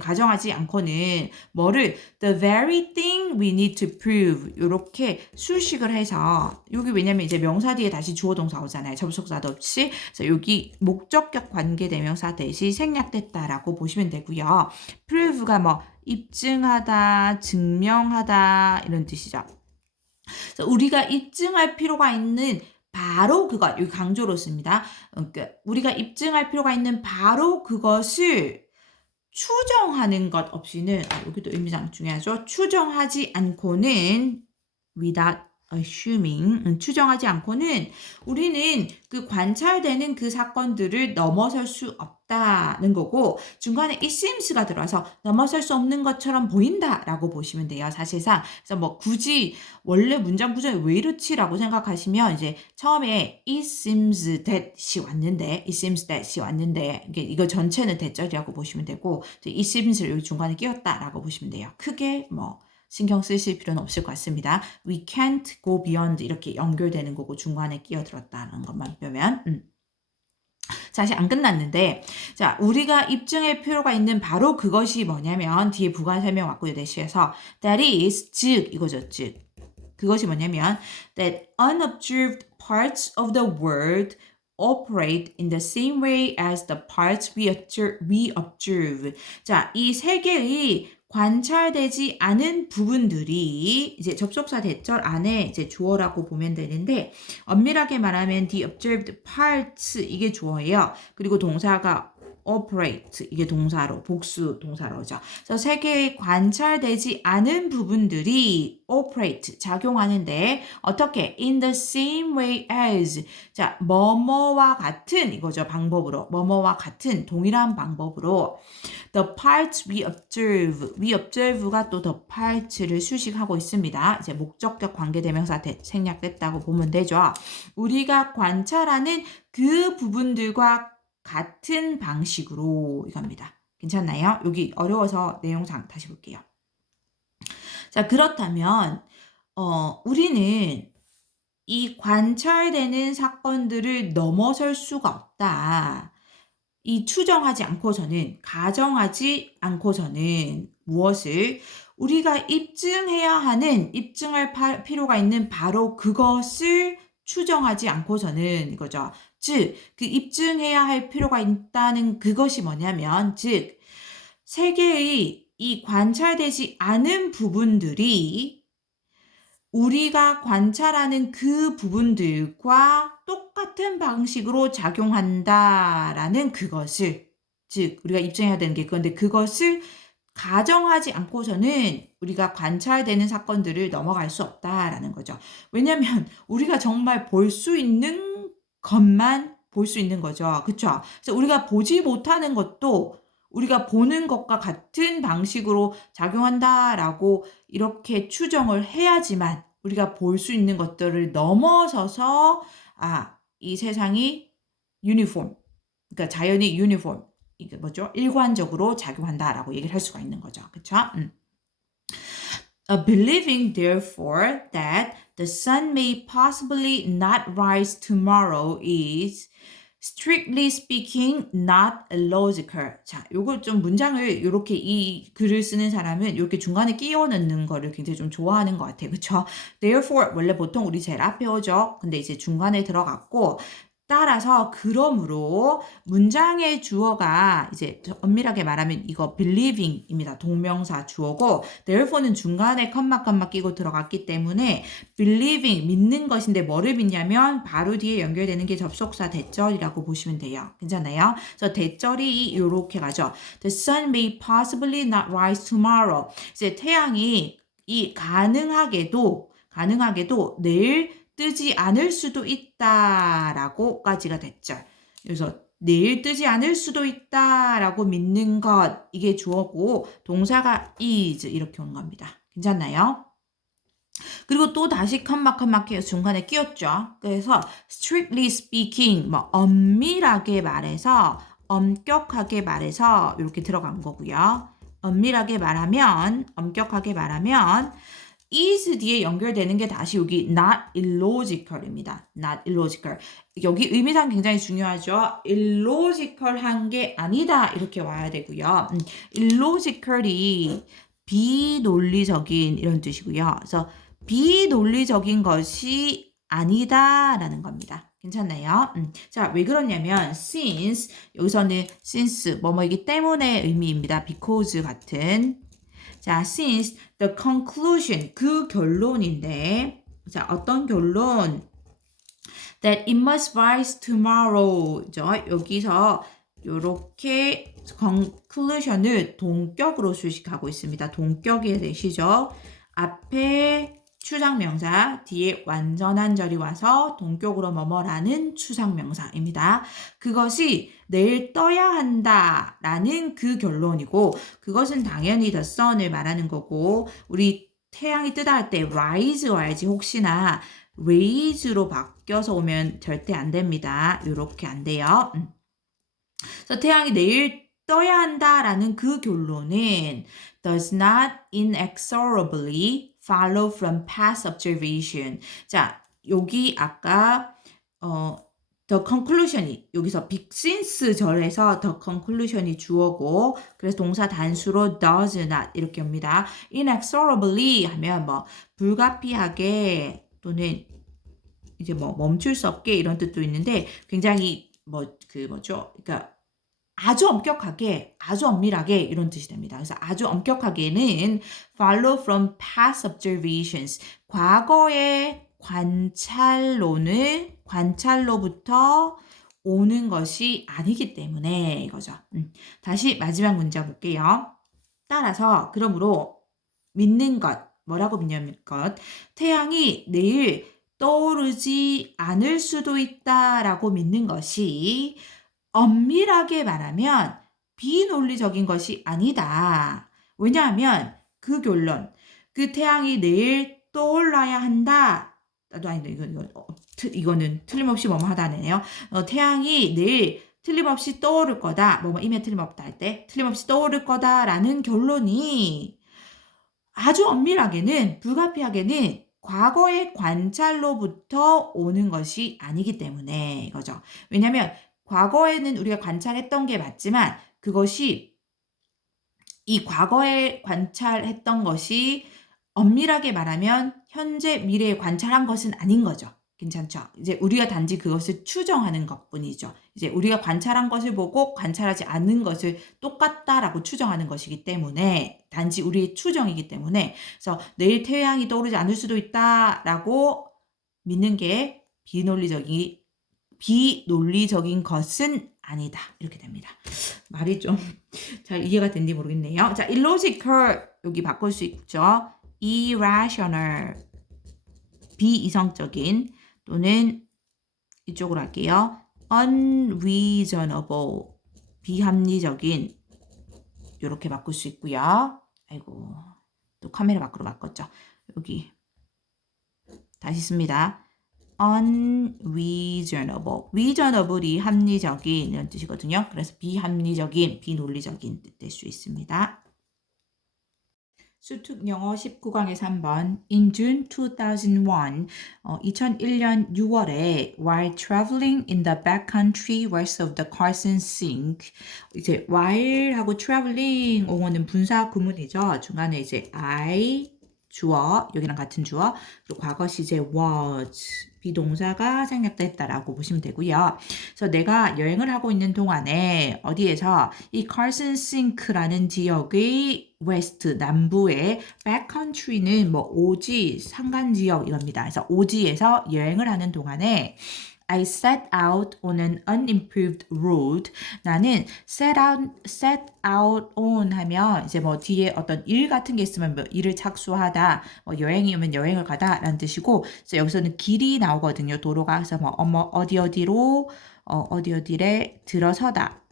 가정하지 않고는 뭐를 the very thing we need to prove 이렇게 수식을 해서 여기 왜냐면 이제 명사 뒤에 다시 주어 동사 오잖아요. 접속사도 없이. 그래서 여기 목적격 관계대명사 대시 생략됐다라고 보시면 되고요. prove가 입증하다, 증명하다 이런 뜻이죠. 그래서 우리가 입증할 필요가 있는 바로 그것, 여기 강조로 씁니다. 그러니까 우리가 입증할 필요가 있는 바로 그것을 추정하는 것 없이는, 여기도 의미상 중요하죠. 추정하지 않고는, without assuming, 추정하지 않고는 우리는 그 관찰되는 그 사건들을 넘어설 수 없다는 거고, 중간에 it seems가 들어와서 넘어설 수 없는 것처럼 보인다라고 보시면 돼요. 사실상. 그래서 굳이 원래 문장 구조에 왜 이렇지라고 생각하시면 이제 처음에 it seems that이 왔는데 이거 전체는 대절이라고 보시면 되고 it seems를 여기 중간에 끼웠다라고 보시면 돼요. 크게 신경 쓰실 필요는 없을 것 같습니다. We can't go beyond 이렇게 연결되는 거고 중간에 끼어들었다는 것만 보면 자, 아직 안 끝났는데 자, 우리가 입증할 필요가 있는 바로 그것이 뭐냐면 뒤에 부가 설명 왔고요. 대시에서 that is, 즉 이거죠. 즉 그것이 뭐냐면 that unobserved parts of the world operate in the same way as the parts we observe. 자, 이 세계의 관찰되지 않은 부분들이 이제 접속사 대절 안에 이제 주어라고 보면 되는데 엄밀하게 말하면 the observed parts 이게 주어예요. 그리고 동사가 operate 이게 동사로 복수 동사로죠. 그래서 세계에 관찰되지 않은 부분들이 operate 작용하는데 어떻게 in the same way as 자 뭐뭐와 같은 이거죠 방법으로 뭐뭐와 같은 동일한 방법으로 the parts we observe가 또 the parts를 수식하고 있습니다. 이제 목적격 관계대명사 생략됐다고 보면 되죠. 우리가 관찰하는 그 부분들과 같은 방식으로 이겁니다. 괜찮나요? 여기 어려워서 내용상 다시 볼게요. 자, 그렇다면 우리는 이 관찰되는 사건들을 넘어설 수가 없다. 이 추정하지 않고서는, 가정하지 않고서는 무엇을 우리가 입증할 필요가 있는 바로 그것을 추정하지 않고서는 이거죠. 즉, 그 입증해야 할 필요가 있다는 그것이 뭐냐면, 즉, 세계의 이 관찰되지 않은 부분들이 우리가 관찰하는 그 부분들과 똑같은 방식으로 작용한다라는 그것을, 즉 우리가 입증해야 되는 게 그건데, 그것을 가정하지 않고서는 우리가 관찰되는 사건들을 넘어갈 수 없다라는 거죠. 왜냐하면 우리가 정말 볼 수 있는 것만 볼 수 있는 거죠. 그렇죠? 그래서 우리가 보지 못하는 것도 우리가 보는 것과 같은 방식으로 작용한다라고 이렇게 추정을 해야지만 우리가 볼 수 있는 것들을 넘어서서 이 세상이 유니폼, 그러니까 자연이 유니폼, 이게 뭐죠? 일관적으로 작용한다라고 얘기를 할 수가 있는 거죠. 그렇죠? Believing therefore that the sun may possibly not rise tomorrow is strictly speaking not illogical. 자, 요거 좀 문장을 요렇게 이 글을 쓰는 사람은 요렇게 중간에 끼워 넣는 거를 굉장히 좀 좋아하는 것 같아요. 그쵸? Therefore 원래 보통 우리 제일 앞에 오죠. 근데 이제 중간에 들어갔고, 따라서 그러므로 문장의 주어가 이제 엄밀하게 말하면 이거 believing입니다. 동명사 주어고, therefore는 중간에 컴마 끼고 들어갔기 때문에 believing 믿는 것인데 뭐를 믿냐면 바로 뒤에 연결되는 게 접속사 대절이라고 보시면 돼요. 괜찮아요? 그래서 대절이 이렇게 가죠. The sun may possibly not rise tomorrow. 이제 태양이 가능하게도 내일 뜨지 않을 수도 있다라고까지가 됐죠. 그래서 내일 뜨지 않을 수도 있다라고 믿는 것, 이게 주어고 동사가 is 이렇게 온 겁니다. 괜찮나요? 그리고 또 다시 컴마 중간에 끼웠죠. 그래서 strictly speaking, 엄밀하게 말해서, 엄격하게 말해서 이렇게 들어간 거고요. 엄밀하게 말하면, 엄격하게 말하면 is 뒤에 연결되는 게 다시 여기 not illogical입니다. not illogical. 여기 의미상 굉장히 중요하죠. illogical한 게 아니다 이렇게 와야 되고요. illogical이 비논리적인 이런 뜻이고요. 그래서 비논리적인 것이 아니다라는 겁니다. 괜찮나요? 자, 왜 그러냐면 since, 여기서는 since 뭐뭐이기 때문에 의미입니다. because 같은. 자, since the conclusion, 그 결론인데, 자, 어떤 결론? That it must rise tomorrow. 여기서 이렇게 conclusion을 동격으로 수식하고 있습니다. 동격이 되시죠? 앞에 추상명사, 뒤에 완전한 절이 와서 동격으로 뭐뭐라는 추상명사입니다. 그것이 내일 떠야 한다라는 그 결론이고, 그것은 당연히 the sun을 말하는 거고, 우리 태양이 뜨다 할 때 rise 와야지 혹시나 raise로 바뀌어서 오면 절대 안 됩니다. 이렇게 안 돼요. 그래서 태양이 내일 떠야 한다라는 그 결론은 does not inexorably follow from past observation. 자, 여기 아까 the conclusion이 여기서 since 절에서 the conclusion이 주어고, 그래서 동사 단수로 does not 이렇게 옵니다. inexorably 하면 불가피하게 또는 이제 멈출 수 없게 이런 뜻도 있는데, 굉장히 그러니까 아주 엄격하게, 아주 엄밀하게 이런 뜻이 됩니다. 그래서 아주 엄격하게는 follow from past observations, 과거의 관찰로부터 오는 것이 아니기 때문에 이거죠. 다시 마지막 문장 볼게요. 따라서 그러므로 믿는 것, 뭐라고 믿냐면 태양이 내일 떠오르지 않을 수도 있다라고 믿는 것이 엄밀하게 말하면 비논리적인 것이 아니다. 왜냐하면 그 결론, 그 태양이 내일 떠올라야 한다. 이거는 틀림없이 뭐뭐 하다네요. 태양이 내일 틀림없이 떠오를 거다. 이면 틀림없다 할 때 틀림없이 떠오를 거다라는 결론이 아주 엄밀하게는, 불가피하게는 과거의 관찰로부터 오는 것이 아니기 때문에 이거죠. 왜냐하면 과거에는 우리가 관찰했던 게 맞지만 그것이 이 과거에 관찰했던 것이 엄밀하게 말하면 현재 미래에 관찰한 것은 아닌 거죠. 괜찮죠? 이제 우리가 단지 그것을 추정하는 것뿐이죠. 이제 우리가 관찰한 것을 보고 관찰하지 않는 것을 똑같다라고 추정하는 것이기 때문에 단지 우리의 추정이기 때문에 그래서 내일 태양이 떠오르지 않을 수도 있다라고 믿는 게 비논리적인 것은 아니다. 이렇게 됩니다. 말이 좀 잘 이해가 됐는지 모르겠네요. 자, illogical 여기 바꿀 수 있죠. irrational 비이성적인 또는 이쪽으로 할게요. unreasonable 비합리적인 이렇게 바꿀 수 있고요. 아이고 또 카메라 밖으로 바꿨죠. 여기 다시 씁니다. unreasonable. reasonable이 합리적인 이런 뜻이거든요. 그래서 비합리적인, 비논리적인 뜻 될 수 있습니다. 수특 영어 19강의 3번 In June 2001, 2001년 6월에 while traveling in the backcountry west of the Carson Sink 이제 while하고 traveling 옹어는 분사 구문이죠. 중간에 이제 I 주어 여기랑 같은 주어 그리고 과거 시제 was 비동사가 생략됐다라고 보시면 되고요. 그래서 내가 여행을 하고 있는 동안에 어디에서 이 칼슨 싱크라는 지역의 웨스트 남부의 백컨트리는 뭐 오지 상간 지역 이겁니다. 그래서 오지에서 여행을 하는 동안에 I set out on an unimproved road. 나는 set out on 하면 이제 뭐 뒤에 어떤 일 같은 게 있으면 뭐 일을 착수하다, 뭐 여행이 오면 여행을 가다 라는 뜻이고, 그래서 여기서는 길이 나오거든요. 도로가. 그래서 뭐 어디로, 어디에 들어서다.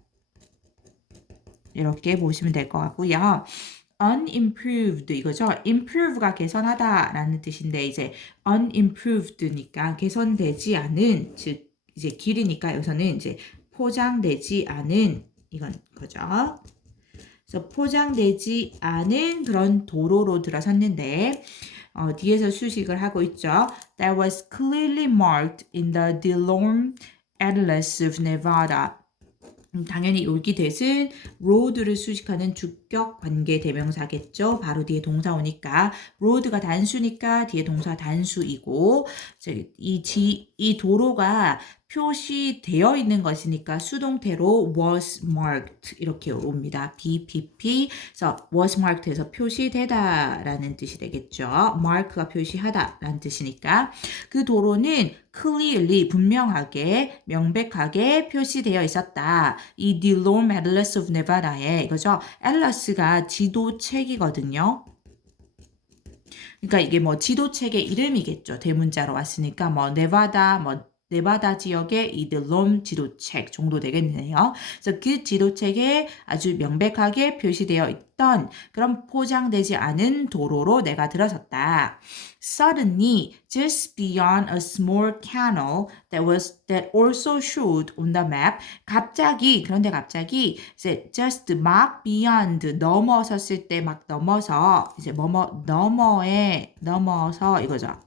이렇게 보시면 될 것 같고요. unimproved 이거죠. improve가 개선하다라는 뜻인데 이제 unimproved니까 개선되지 않은 즉 이제 길이니까 여기서는 이제 포장되지 않은 이건 거죠. 그래서 포장되지 않은 그런 도로로 들어섰는데 뒤에서 수식을 하고 있죠. That was clearly marked in the DeLorme Atlas of Nevada. 당연히 여기 that은 road를 수식하는 주격 관계 대명사겠죠. 바로 뒤에 동사 오니까 road가 단수니까 뒤에 동사 단수이고 이 도로가 표시되어 있는 것이니까 수동태로 was marked 이렇게 옵니다. BPP 그래서 was marked에서 표시되다라는 뜻이 되겠죠. mark가 표시하다라는 뜻이니까 그 도로는 clearly 분명하게 명백하게 표시되어 있었다. 이 DeLorme Atlas of Nevada에 이거죠. 앨러스가 지도책이거든요. 그러니까 이게 뭐 지도책의 이름이겠죠. 대문자로 왔으니까 뭐 네바다 지역의 이 DeLorme 지도책 정도 되겠네요. 그래서 그 지도책에 아주 명백하게 표시되어 있던 그런 포장되지 않은 도로로 내가 들어섰다. Suddenly, just beyond a small canal that also showed on the map. 그런데 갑자기 이제 just 막 beyond 넘어섰을 때 막 넘어서 이제 넘어서 이거죠.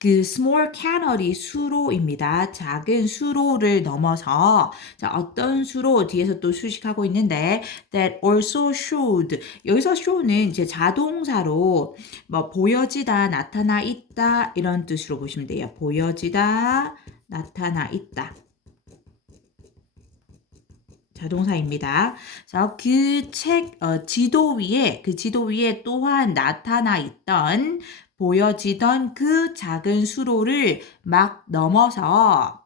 그 small canal이 수로입니다. 작은 수로를 넘어서 자, 어떤 수로 뒤에서 또 수식하고 있는데 that also showed 여기서 show는 이제 자동사로 뭐 보여지다, 나타나 있다 이런 뜻으로 보시면 돼요. 보여지다, 나타나 있다. 자동사입니다. 그래서 그 지도 위에 또한 나타나 있던 보여지던 그 작은 수로를 막 넘어서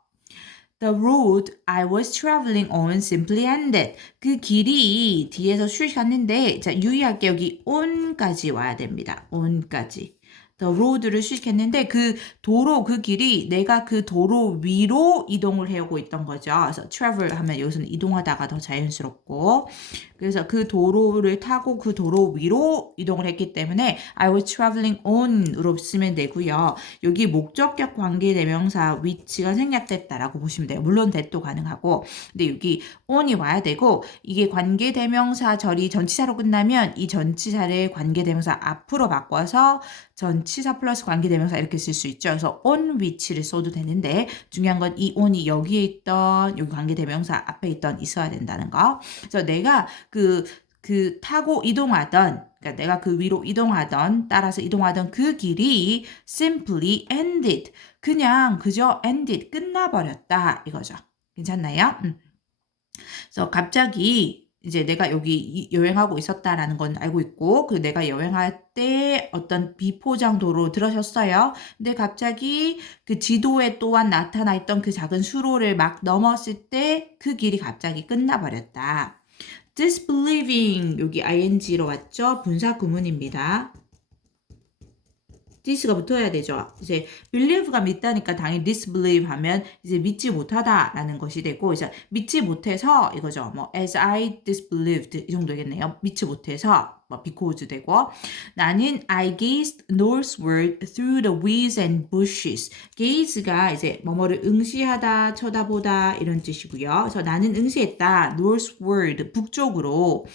The road I was traveling on simply ended. 그 길이 뒤에서 수식했는데 자 유의할 게 여기 on까지 와야 됩니다. on까지. The road를 수식했는데 그 도로 그 길이 내가 그 도로 위로 이동을 해오고 있던 거죠. 그래서 travel 하면 여기서는 이동하다가 더 자연스럽고 그래서 그 도로를 타고 그 도로 위로 이동을 했기 때문에 I was traveling on으로 쓰면 되고요. 여기 목적격 관계대명사 위치가 생략됐다라고 보시면 돼요. 물론 that도 가능하고 근데 여기 on이 와야 되고 이게 관계대명사 절이 전치사로 끝나면 이 전치사를 관계대명사 앞으로 바꿔서 전치사 플러스 관계대명사 이렇게 쓸 수 있죠. 그래서 on 위치를 써도 되는데 중요한 건 이 on이 여기에 있던 여기 관계대명사 앞에 있던 있어야 된다는 거. 그래서 내가 그 타고 이동하던 그러니까 내가 그 위로 이동하던 따라서 이동하던 그 길이 simply ended 그냥 그저 ended 끝나버렸다 이거죠. 괜찮나요? 그래서 갑자기 이제 내가 여기 여행하고 있었다라는 건 알고 있고 그 내가 여행할 때 어떤 비포장 도로 들어섰어요. 근데 갑자기 그 지도에 또한 나타나 있던 그 작은 수로를 막 넘었을 때 그 길이 갑자기 끝나버렸다. disbelieving 여기 ing로 왔죠? 분사 구문입니다. this가 붙어야 되죠. 이제 believe가 믿다니까 당연히 disbelieve 하면 이제 믿지 못하다라는 것이 되고 이제 믿지 못해서 이거죠. 뭐 as I disbelieved 이 정도겠네요. 믿지 못해서 뭐 because 되고 나는 I gazed northward through the weeds and bushes. gaze가 이제 뭐뭐를 응시하다, 쳐다보다 이런 뜻이고요. 그래서 나는 응시했다. northward 북쪽으로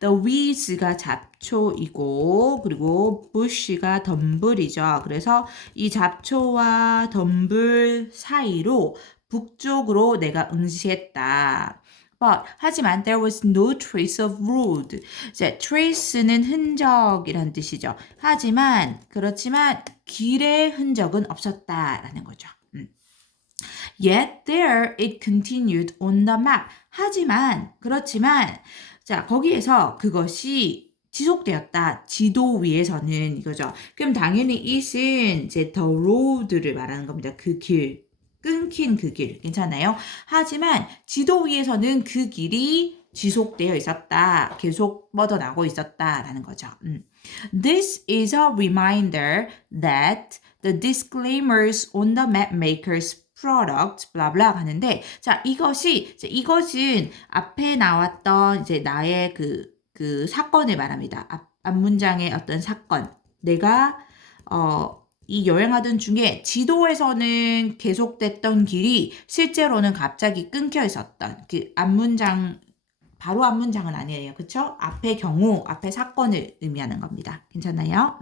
the weeds가 잡초이고 그리고 bush가 덤불이죠. 그래서 이 잡초와 덤불 사이로 북쪽으로 내가 응시했다. 하지만 there was no trace of road. 이제 trace는 흔적이란 뜻이죠. 그렇지만 길의 흔적은 없었다라는 거죠. Yet there it continued on the map. 그렇지만 자, 거기에서 그것이 지속되었다. 지도 위에서는 이거죠. 그럼 당연히 it은 이제 the road를 말하는 겁니다. 그 길. 끊긴 그 길. 괜찮아요? 하지만 지도 위에서는 그 길이 지속되어 있었다. 계속 뻗어나고 있었다라는 거죠. This is a reminder that the disclaimers on the map makers product 블라블라 하는데 자 이것은 앞에 나왔던 이제 나의 그 사건을 말합니다. 앞 문장의 어떤 사건 내가 이 여행하던 중에 지도에서는 계속됐던 길이 실제로는 갑자기 끊겨 있었던 그 앞문장 바로 앞문장은 아니에요. 그쵸? 앞의 경우, 앞의 사건을 의미하는 겁니다. 괜찮나요?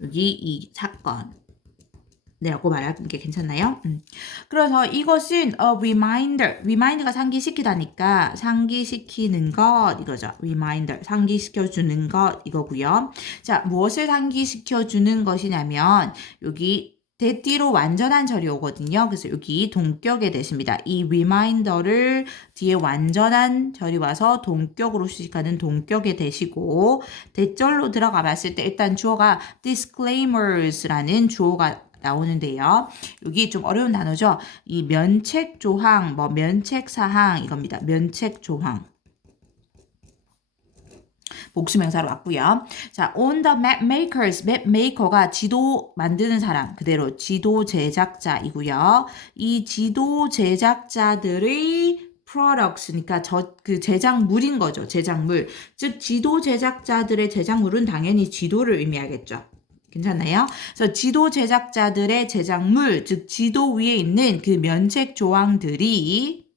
여기 이 사건 라고 말하는 게 괜찮나요? 그래서 이것은 reminder가 상기시키다니까 상기시키는 것 이거죠. reminder 상기시켜주는 것 이거고요. 자, 무엇을 상기시켜주는 것이냐면 여기 대뒤로 완전한 절이 오거든요. 그래서 여기 동격에 대십니다. 이 reminder를 뒤에 완전한 절이 와서 동격으로 수식하는 동격에 대시고 대절로 들어가 봤을 때 일단 주어가 disclaimers라는 주어가 나오는데요. 여기 좀 어려운 단어죠. 이 면책 조항, 면책 사항 이겁니다. 면책 조항. 복수명사로 왔고요. 자, on the map makers, map maker가 지도 만드는 사람, 그대로 지도 제작자이고요. 이 지도 제작자들의 products니까 그 제작물인 거죠. 제작물. 즉 지도 제작자들의 제작물은 당연히 지도를 의미하겠죠. 괜찮나요? 그래서 지도 제작자들의 제작물, 즉 지도 위에 있는 그 면책 조항들이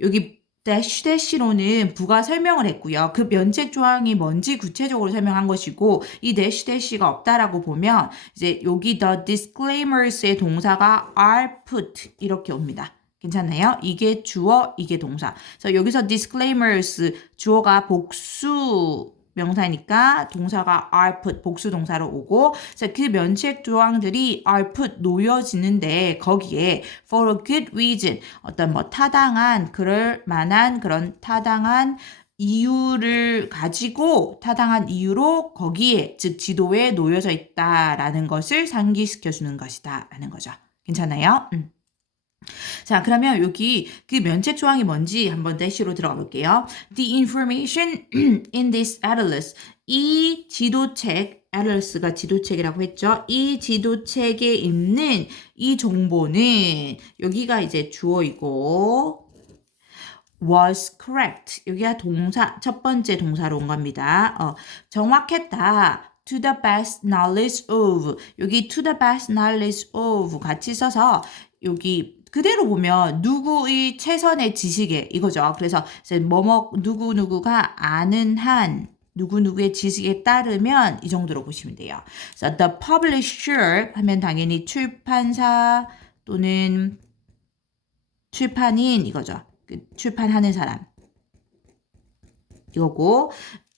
여기 대시로는 부가 설명을 했고요. 그 면책 조항이 뭔지 구체적으로 설명한 것이고 이 대시가 없다라고 보면 이제 여기 the disclaimers의 동사가 are put 이렇게 옵니다. 괜찮나요? 이게 주어, 이게 동사. 그래서 여기서 disclaimers 주어가 복수 명사니까 동사가 are put 복수 동사로 오고 그 면책 조항들이 are put 놓여지는데 거기에 for a good reason 어떤 타당한 그럴 만한 그런 타당한 이유를 가지고 타당한 이유로 거기에 즉 지도에 놓여져 있다라는 것을 상기시켜주는 것이다 라는 거죠. 괜찮나요? 자, 그러면 여기 그 면책 조항이 뭔지 한번 대시로 들어가 볼게요. The information in this atlas. 이 지도책, atlas가 지도책이라고 했죠. 이 지도책에 있는 이 정보는 여기가 이제 주어이고 was correct. 여기가 동사, 첫 번째 동사로 온 겁니다. 정확했다. to the best knowledge of. 여기 to the best knowledge of 같이 써서 여기 그대로 보면 누구의 최선의 지식에 이거죠. 그래서 이제 누구누구가 아는 한 누구누구의 지식에 따르면 이 정도로 보시면 돼요. 그래서 the publisher 하면 당연히 출판사 또는 출판인 이거죠. 출판하는 사람 이거고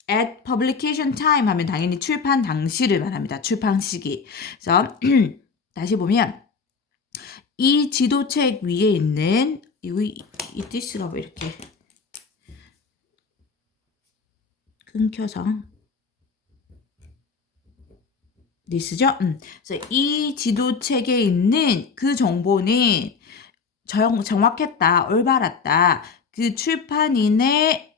at publication time 하면 당연히 출판 당시를 말합니다. 출판 시기. 그래서 다시 보면 이 지도책 위에 있는 이 디스가 왜 이렇게 끊겨서 디스죠? 그래서 이 지도책에 있는 그 정보는 정확했다, 올바랐다. 그 출판인의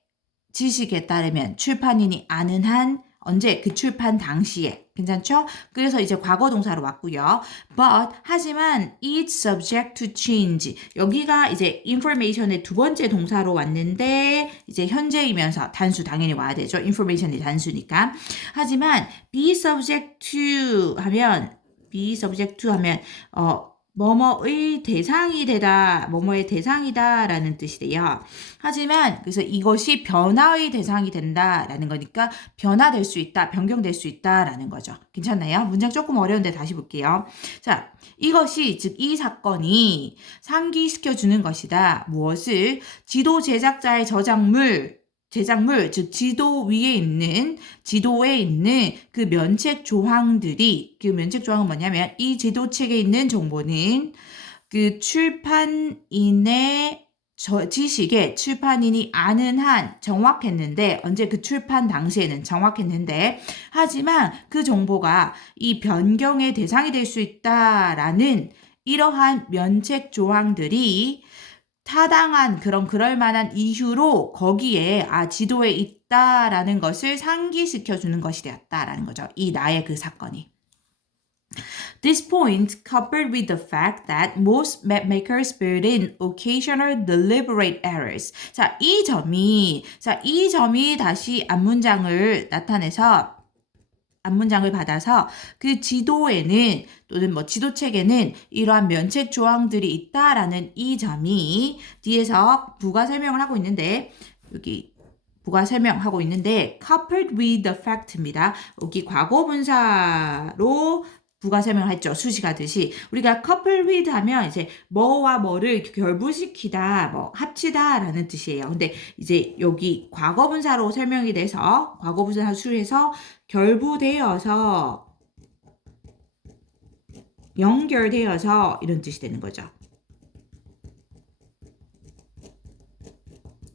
지식에 따르면 출판인이 아는 한 언제 그 출판 당시에 괜찮죠? 그래서 이제 과거 동사로 왔고요. But 하지만 it's subject to change. 여기가 이제 information의 두 번째 동사로 왔는데 이제 현재이면서 단수 당연히 와야 되죠. information이 단수니까. 하지만 be subject to 하면 뭐뭐의 대상이 되다, 뭐뭐의 대상이다 라는 뜻이 돼요. 하지만 그래서 이것이 변화의 대상이 된다라는 거니까 변화될 수 있다, 변경될 수 있다라는 거죠. 괜찮나요? 문장 조금 어려운데 다시 볼게요. 자, 이것이 즉 이 사건이 상기시켜 주는 것이다. 무엇을? 지도 제작자의 제작물, 즉 지도에 있는 그 면책 조항들이 그 면책 조항은 뭐냐면 이 지도책에 있는 정보는 그 출판인의 지식에 출판인이 아는 한 정확했는데 언제 그 출판 당시에는 정확했는데 하지만 그 정보가 이 변경의 대상이 될 수 있다라는 이러한 면책 조항들이 타당한 그럴 만한 이유로 거기에 지도에 있다라는 것을 상기시켜 주는 것이 되었다라는 거죠. 이 나의 그 사건이. This point, coupled with the fact that most mapmakers build in occasional deliberate errors. 이 점이 다시 앞문장을 받아서 그 지도에는 또는 지도책에는 이러한 면책 조항들이 있다라는 이 점이 뒤에서 부가 설명을 하고 있는데 여기 부가 설명하고 있는데 coupled with the fact입니다. 여기 과거분사로 부가 설명을 했죠. 수식하듯이 우리가 couple with 하면 이제 뭐와 뭐를 결부시키다, 합치다라는 뜻이에요. 근데 이제 여기 과거분사로 설명이 돼서 과거분사 수에서 결부되어서 연결되어서 이런 뜻이 되는 거죠.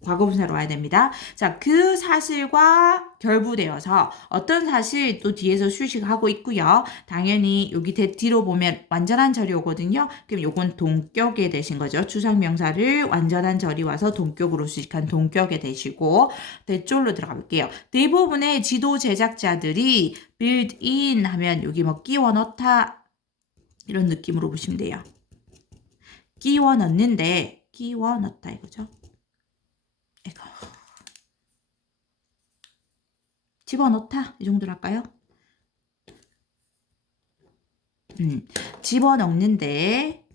과거분사로 와야 됩니다. 자, 그 사실과 결부되어서 어떤 사실 또 뒤에서 수식하고 있고요. 당연히 여기 뒤로 보면 완전한 절이 오거든요. 그럼 요건 동격에 되신 거죠. 추상명사를 완전한 절이 와서 동격으로 수식한 동격에 되시고 대쪽으로 들어가 볼게요. 대부분의 지도 제작자들이 build in 하면 여기 끼워 넣다 이런 느낌으로 보시면 돼요. 끼워 넣는데 끼워 넣다 이거죠. 집어넣다 이 정도로 할까요? 집어넣는데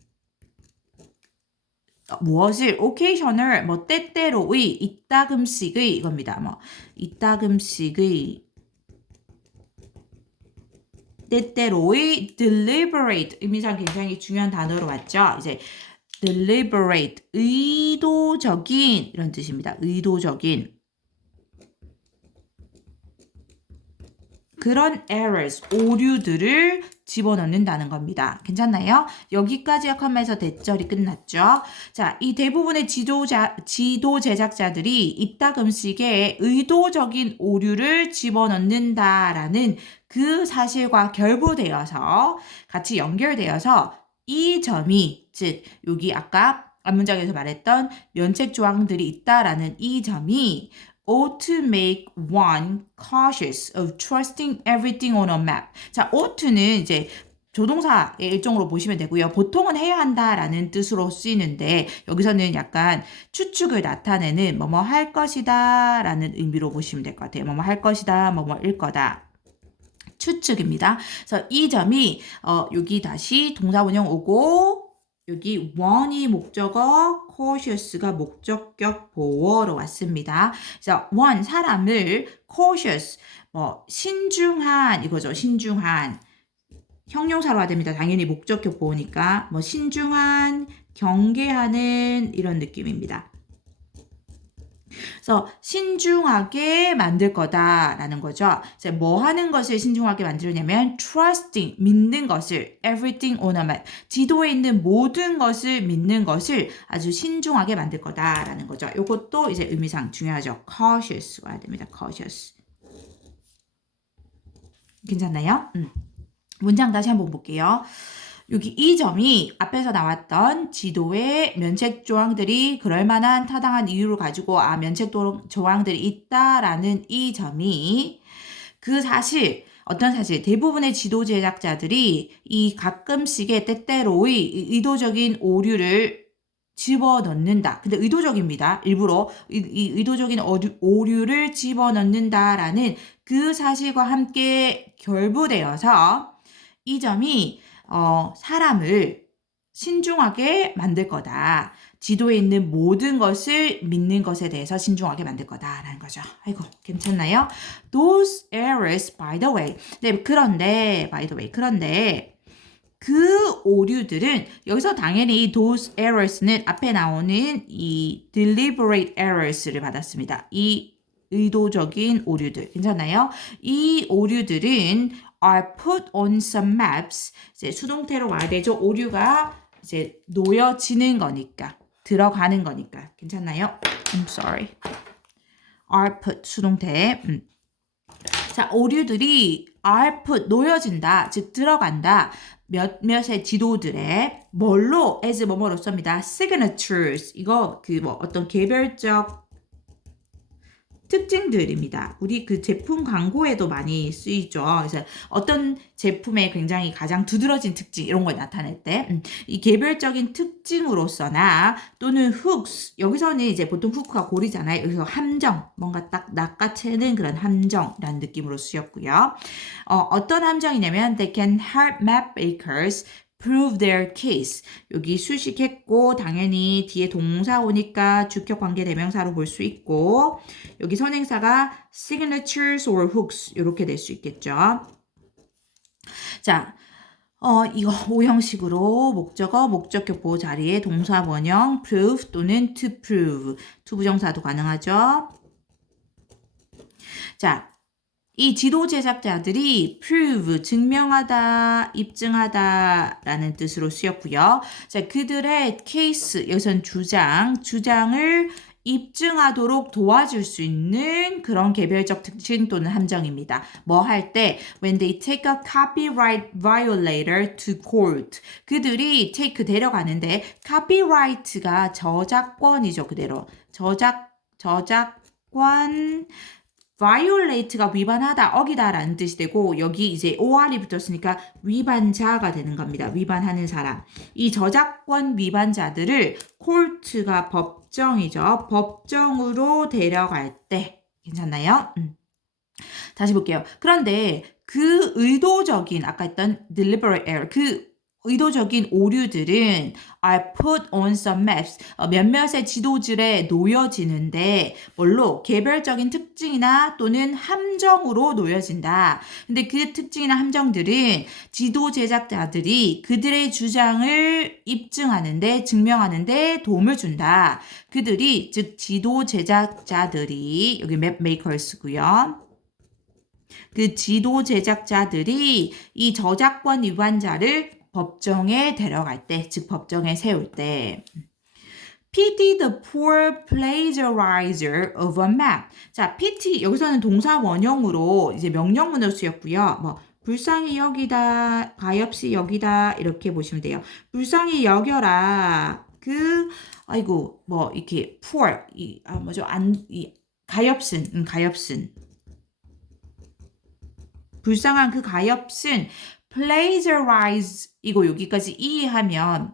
무엇을 occasional 때때로의 이따금씩의 이겁니다. 이따금씩의 때때로의 deliberate 의미상 굉장히 중요한 단어로 왔죠. 이제 deliberate 의도적인 이런 뜻입니다. 의도적인 그런 errors, 오류들을 집어넣는다는 겁니다. 괜찮나요? 여기까지 하면서 대절이 끝났죠. 자, 이 대부분의 지도 제작자들이 이따금씩에 의도적인 오류를 집어넣는다라는 그 사실과 결부되어서 같이 연결되어서 이 점이 즉 여기 아까 앞문장에서 말했던 면책 조항들이 있다라는 이 점이 ought to make one cautious of trusting everything on a map. 자, ought는 이제 조동사의 일종으로 보시면 되고요. 보통은 해야 한다라는 뜻으로 쓰이는데 여기서는 약간 추측을 나타내는 뭐뭐 할 것이다 라는 의미로 보시면 될 것 같아요. 뭐뭐 할 것이다, 뭐뭐일 거다. 추측입니다. 그래서 이 점이 여기 다시 동사원형 오고 여기 one이 목적어, cautious가 목적격 보어로 왔습니다. 그래서 one 사람을 cautious 신중한 이거죠. 신중한 형용사로 됩니다. 당연히 목적격 보니까 신중한, 경계하는 이런 느낌입니다. 그래서 신중하게 만들 거다라는 거죠. 뭐 하는 것을 신중하게 만들냐면 trusting, 믿는 것을 everything on a map, 지도에 있는 모든 것을 믿는 것을 아주 신중하게 만들 거다라는 거죠. 이것도 이제 의미상 중요하죠. cautious 와야 됩니다. cautious. 괜찮나요? 문장 다시 한번 볼게요. 여기 이 점이 앞에서 나왔던 지도에 면책 조항들이 그럴만한 타당한 이유를 가지고 면책 조항들이 있다라는 이 점이 그 사실 어떤 사실 대부분의 지도 제작자들이 이 가끔씩의 때때로의 의도적인 오류를 집어넣는다. 근데 의도적입니다. 일부러 이 의도적인 오류를 집어넣는다라는 그 사실과 함께 결부되어서 이 점이 사람을 신중하게 만들 거다. 지도에 있는 모든 것을 믿는 것에 대해서 신중하게 만들 거다라는 거죠. 아이고, 괜찮나요? Those errors, by the way. 네, 그런데, by the way, 그런데 그 오류들은 여기서 당연히 those errors는 앞에 나오는 이 deliberate errors를 받았습니다. 이 의도적인 오류들. 괜찮나요? 이 오류들은 are put on some maps. 이제 수동태로 와야 되죠. 오류가 이제 놓여지는 거니까. 들어가는 거니까. 괜찮나요? I'm sorry. are put 수동태. 자, 오류들이 are put 놓여진다. 즉 들어간다. 몇몇의 지도들의 뭘로 as 뭐뭐로 씁니다. signatures. 이거 어떤 개별적 특징들입니다. 우리 그 제품 광고에도 많이 쓰이죠. 그래서 어떤 제품의 굉장히 가장 두드러진 특징 이런 걸 나타낼 때 이 개별적인 특징으로서나 또는 hooks 여기서는 이제 보통 hook가 고리잖아요. 여기서 함정 뭔가 딱 낚아채는 그런 함정이라는 느낌으로 쓰였고요. 어떤 함정이냐면 they can help map makers prove their case. 여기 수식했고 당연히 뒤에 동사 오니까 주격 관계 대명사로 볼 수 있고 여기 선행사가 signatures or hooks 이렇게 될 수 있겠죠. 자, 이거 오형식으로 목적어, 목적격 보호 자리에 동사 원형 prove 또는 to prove 투부정사도 가능하죠. 자, 이 지도 제작자들이 prove, 증명하다, 입증하다 라는 뜻으로 쓰였고요. 자, 그들의 case, 여기선 주장을 입증하도록 도와줄 수 있는 그런 개별적 특징 또는 함정입니다. 뭐 할 때 when they take a copyright violator to court 그들이 take 데려가는데 copyright가 저작권이죠. 그대로 저작권 violate가 위반하다, 어기다라는 뜻이 되고 여기 이제 or이 붙었으니까 위반자가 되는 겁니다. 위반하는 사람. 이 저작권 위반자들을 court가 법정이죠. 법정으로 데려갈 때 괜찮나요? 다시 볼게요. 그런데 그 의도적인 아까 했던 deliberate error 그 의도적인 오류들은 are put on some maps. 몇몇의 지도들에 놓여지는데 뭘로? 개별적인 특징이나 또는 함정으로 놓여진다. 근데 그 특징이나 함정들은 지도 제작자들이 그들의 주장을 입증하는데 증명하는데 도움을 준다. 그들이 즉 지도 제작자들이 여기 map makers고요. 그 지도 제작자들이 이 저작권 위반자를 법정에 데려갈 때, 즉 법정에 세울 때 pity the poor plagiarizer of a map. 자, pity 여기서는 동사 원형으로 이제 명령문으로 쓰였고요. 불쌍히 여기다, 가엾이 여기다 이렇게 보시면 돼요. 불쌍히 여겨라. 아이고 이렇게 poor 가엾은 불쌍한 그 가엾은 plagiarize 이거 여기까지 이해하면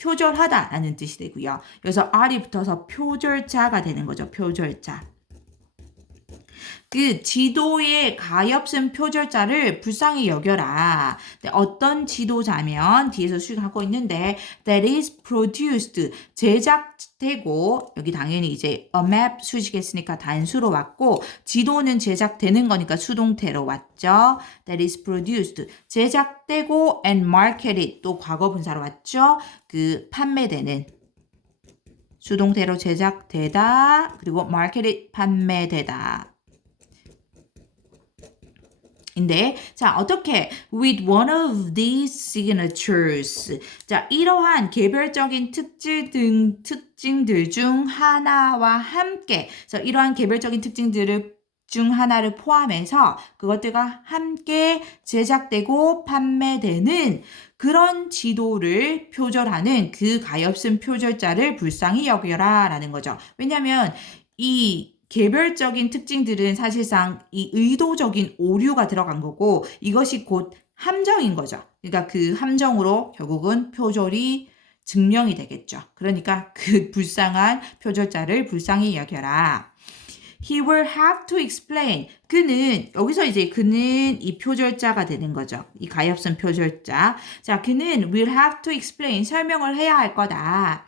표절하다라는 뜻이 되고요. 그래서 R이 붙어서 표절자가 되는 거죠. 표절자. 그 지도의 가엾은 표절자를 불쌍히 여겨라. 어떤 지도자면 뒤에서 수식하고 있는데 that is produced 제작되고 여기 당연히 이제 a map 수식했으니까 단수로 왔고 지도는 제작되는 거니까 수동태로 왔죠. that is produced 제작되고 and marketed 또 과거 분사로 왔죠. 그 판매되는 수동태로 제작되다 그리고 marketed 판매되다. 인데 자 어떻게 with one of these signatures 자 이러한 개별적인 특징들 중 하나와 함께 그래서 이러한 개별적인 특징들을 중 하나를 포함해서 그것들과 함께 제작되고 판매되는 그런 지도를 표절하는 그 가엾은 표절자를 불쌍히 여겨라 라는 거죠. 왜냐하면 이 개별적인 특징들은 사실상 이 의도적인 오류가 들어간 거고 이것이 곧 함정인 거죠. 그러니까 그 함정으로 결국은 표절이 증명이 되겠죠. 그러니까 그 불쌍한 표절자를 불쌍히 여겨라. He will have to explain. 그는 여기서 이제 그는 이 표절자가 되는 거죠. 이 가엾은 표절자. 자, 그는 will have to explain 설명을 해야 할 거다.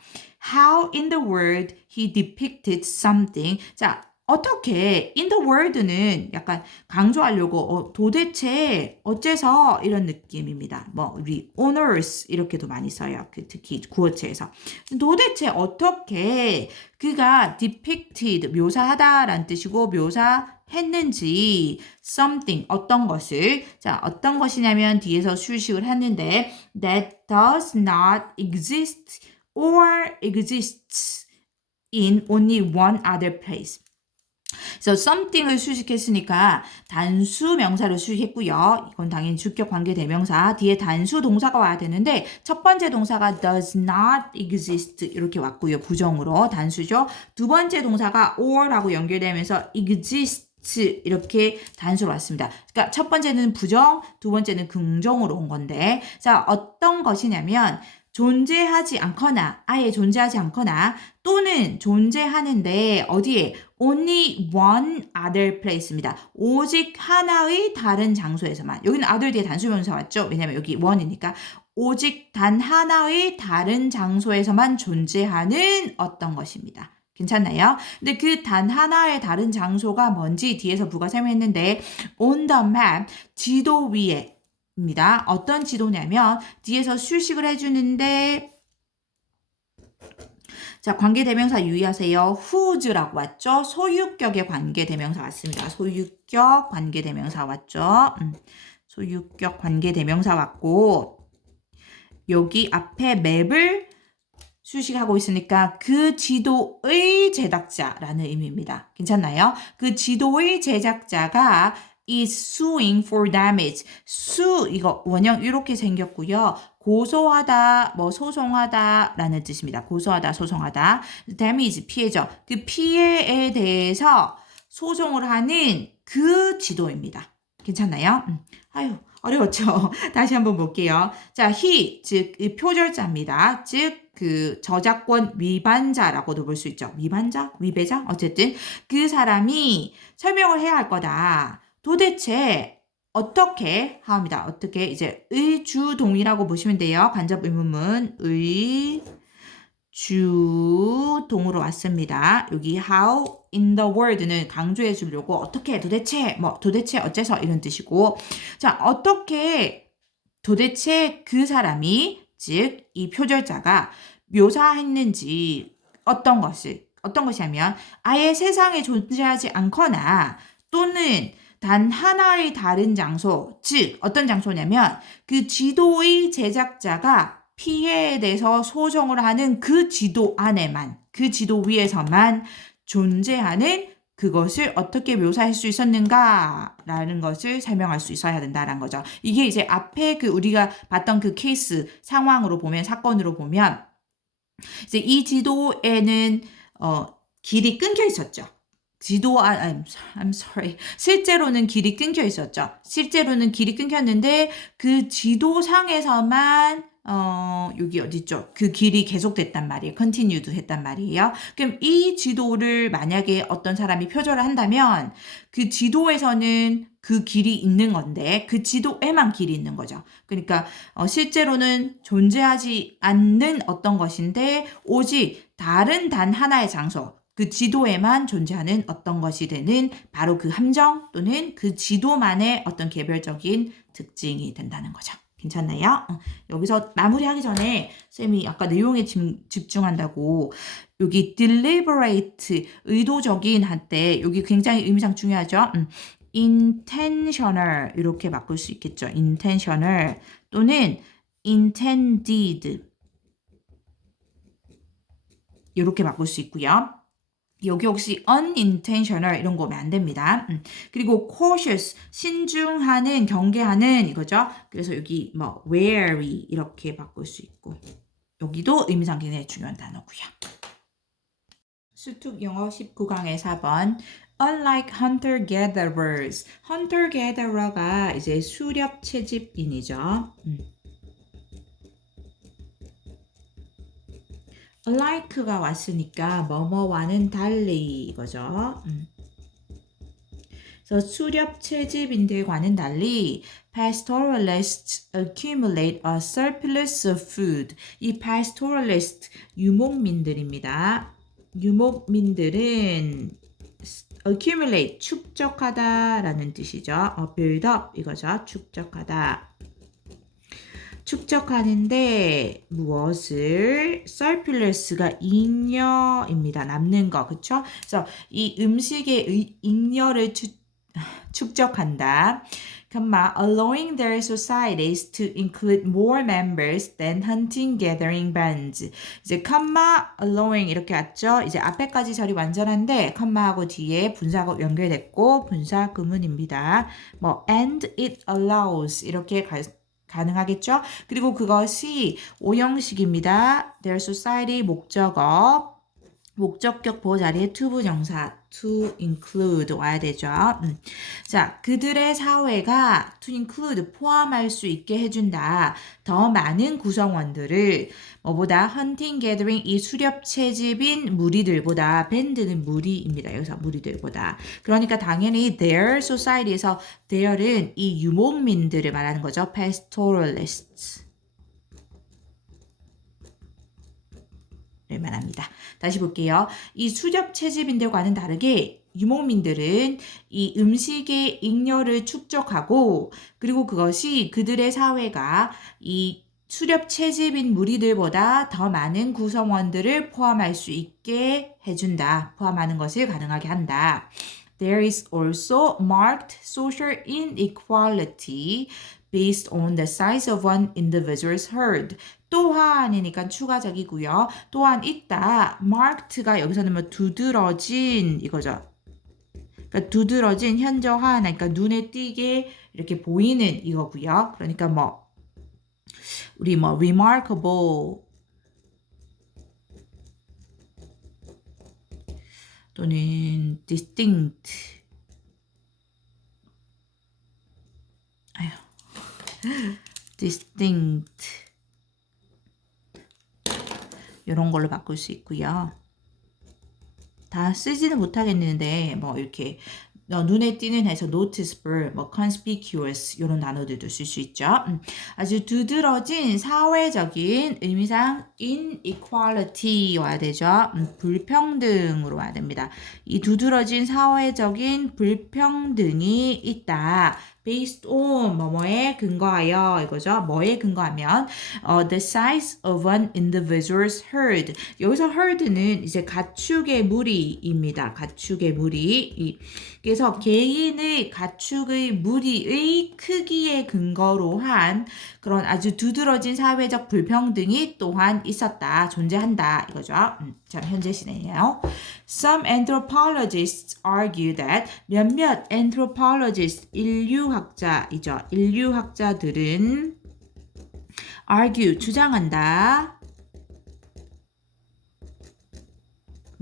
How in the world he depicted something. 자, 어떻게 in the world는 약간 강조하려고 도대체 어째서 이런 느낌입니다. 뭐 우리 owners 이렇게도 많이 써요. 특히 구어체에서 도대체 어떻게 그가 depicted 묘사하다라는 뜻이고 묘사했는지 something 어떤 것을 자 어떤 것이냐면 뒤에서 수식을 했는데 that does not exist or exists in only one other place. 그래서 something을 수식했으니까 단수 명사를 수식했고요. 이건 당연히 주격 관계 대명사 뒤에 단수 동사가 와야 되는데 첫 번째 동사가 does not exist 이렇게 왔고요. 부정으로 단수죠. 두 번째 동사가 or라고 연결되면서 exists 이렇게 단수로 왔습니다. 그러니까 첫 번째는 부정, 두 번째는 긍정으로 온 건데 자 어떤 것이냐면 존재하지 않거나 아예 존재하지 않거나 또는 존재하는데 어디에 only one other place입니다. 오직 하나의 다른 장소에서만 여기는 other 뒤에 단수명사 왔죠? 왜냐면 여기 one이니까 오직 단 하나의 다른 장소에서만 존재하는 어떤 것입니다. 괜찮나요? 근데 그 단 하나의 다른 장소가 뭔지 뒤에서 부가 설명했는데 on the map 지도 위에 입니다. 어떤 지도냐면 뒤에서 수식을 해주는데 자 관계대명사 유의하세요. whose라고 왔죠. 소유격의 관계대명사 왔습니다. 소유격 관계대명사 왔죠. 소유격 관계대명사 왔고 여기 앞에 맵을 수식하고 있으니까 그 지도의 제작자라는 의미입니다. 괜찮나요? 그 지도의 제작자가 is suing for damage. sue 이거 원형 이렇게 생겼고요. 고소하다, 뭐 소송하다라는 뜻입니다. 고소하다, 소송하다. damage 피해죠. 그 피해에 대해서 소송을 하는 그 지도입니다. 괜찮나요? 아유 어려웠죠. 다시 한번 볼게요. 자, he 즉 표절자입니다. 즉 그 저작권 위반자라고도 볼 수 있죠. 위반자? 위배자? 어쨌든 그 사람이 설명을 해야 할 거다. 도대체 어떻게 하옵니다. 어떻게 이제 의주동이라고 보시면 돼요. 간접 의문문 의주동으로 왔습니다. 여기 how in the world는 강조해 주려고 어떻게 도대체 뭐 도대체 어째서 이런 뜻이고 자 어떻게 도대체 그 사람이 즉 이 표절자가 묘사했는지 어떤 것이냐면 아예 세상에 존재하지 않거나 또는 단 하나의 다른 장소, 즉 어떤 장소냐면 그 지도의 제작자가 피해에 대해서 소송을 하는 그 지도 안에만, 그 지도 위에서만 존재하는 그것을 어떻게 묘사할 수 있었는가라는 것을 설명할 수 있어야 된다는 거죠. 이게 이제 앞에 그 우리가 봤던 그 케이스 상황으로 보면 사건으로 보면 이제 이 지도에는 길이 끊겨 있었죠. I'm sorry. 실제로는 길이 끊겨 있었죠. 실제로는 길이 끊겼는데 그 지도상에서만 여기 어디죠? 그 길이 계속됐단 말이에요. continued 했단 말이에요. 그럼 이 지도를 만약에 어떤 사람이 표절을 한다면 그 지도에서는 그 길이 있는 건데 그 지도에만 길이 있는 거죠. 그러니까 실제로는 존재하지 않는 어떤 것인데 오직 다른 단 하나의 장소 그 지도에만 존재하는 어떤 것이 되는 바로 그 함정 또는 그 지도만의 어떤 개별적인 특징이 된다는 거죠. 괜찮나요? 여기서 마무리하기 전에 쌤이 아까 내용에 집중한다고 여기 deliberate, 의도적인 한때 여기 굉장히 의미상 중요하죠. intentional 이렇게 바꿀 수 있겠죠. intentional 또는 intended 이렇게 바꿀 수 있고요. 여기 혹시 unintentional 이런 거 오면 안 됩니다. 그리고 cautious, 신중하는, 경계하는 이거죠. 그래서 여기 뭐 wary 이렇게 바꿀 수 있고 여기도 의미상 굉장히 중요한 단어고요. 수특 영어 19강의 4번 Unlike hunter-gatherers, hunter-gatherers가 이제 수렵 채집인이죠. like가 왔으니까 뭐뭐와는 달리 이거죠. 그래서 수렵 채집인들과는 달리 pastoralists accumulate a surplus of food. 이 pastoralist 유목민들입니다. 유목민들은 accumulate 축적하다라는 뜻이죠. build up 이거죠. 축적하다. 축적하는데 무엇을 surplus가 잉여입니다. 남는 거 그쵸? 그래서 이 음식의 잉여를 축적한다. allowing their societies to include more members than hunting gathering bands. 이제 allowing 이렇게 왔죠. 이제 앞에까지 절이 완전한데 하고 뒤에 분사가 연결됐고 분사 구문입니다. and it allows 이렇게 가능하겠죠? 그리고 그것이 오형식입니다. Their society 목적어, 목적격 보호 자리에 to 부정사 to include 와야 되죠. 자, 그들의 사회가 to include 포함할 수 있게 해준다. 더 많은 구성원들을 뭐보다 hunting gathering 이 수렵 채집인 무리들보다 밴드는 무리입니다. 여기서 무리들보다. 그러니까 당연히 their society에서 there은 이 유목민들을 말하는 거죠. pastoralists. 말합니다. 다시 볼게요. 이 수렵 채집인들과는 다르게 유목민들은 이 음식의 잉여를 축적하고 그리고 그것이 그들의 사회가 이 수렵 채집인 무리들보다 더 많은 구성원들을 포함할 수 있게 해준다. 포함하는 것을 가능하게 한다. There is also marked social inequality based on the size of one individual's herd. 또한이니까 추가적이고요. 또한 있다. marked가 여기서는 뭐 두드러진 이거죠. 그러니까 두드러진 현저한 그러니까 눈에 띄게 이렇게 보이는 이거고요. 그러니까 우리 remarkable 또는 distinct distinct 이런 걸로 바꿀 수 있고요. 다 쓰지는 못하겠는데 이렇게 눈에 띄는 해서 noticeable, conspicuous 이런 단어들도 쓸 수 있죠. 아주 두드러진 사회적인 의미상 inequality 와야 되죠. 불평등으로 와야 됩니다. 이 두드러진 사회적인 불평등이 있다. based on 뭐뭐에 근거하여 이거죠. 뭐에 근거하면 the size of an individual's herd. 여기서 herd는 이제 가축의 무리입니다. 가축의 무리. 그래서 개인의 가축의 무리의 크기에 근거로 한 그런 아주 두드러진 사회적 불평등이 또한 있었다. 존재한다. 이거죠. 자, 현재 시네요. Some anthropologists argue that 몇몇 anthropologists 인류학자이죠. 인류학자들은 argue 주장한다.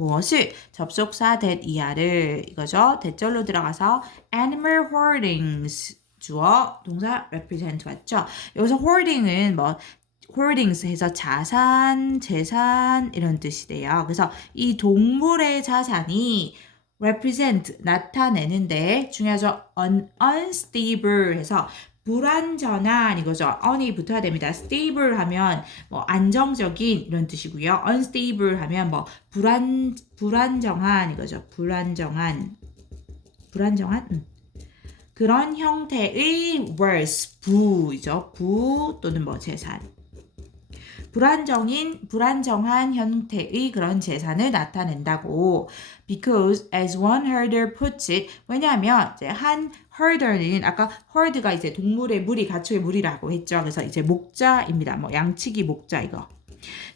무엇을 접속사 that 이하를 이거죠. 대절로 들어가서 animal hoardings 주어 동사 represent 왔죠. 여기서 hoarding은 뭐 hoardings 해서 자산, 재산 이런 뜻이 돼요. 그래서 이 동물의 자산이 represent 나타내는데 중요하죠. unstable 해서 불안전한 이거죠. on이 붙어야 됩니다. stable 하면 뭐 안정적인 이런 뜻이고요. unstable 하면 뭐 불안정한 이거죠. 불안정한 그런 형태의 worth 부이죠. 부 또는 뭐 재산. 불안정한 형태의 그런 재산을 나타낸다고. Because as one herder puts it, 왜냐하면 이제 한 herder는 아까 herd가 이제 동물의 무리, 가축의 무리라고 했죠. 그래서 이제 목자입니다. 뭐 양치기 목자 이거.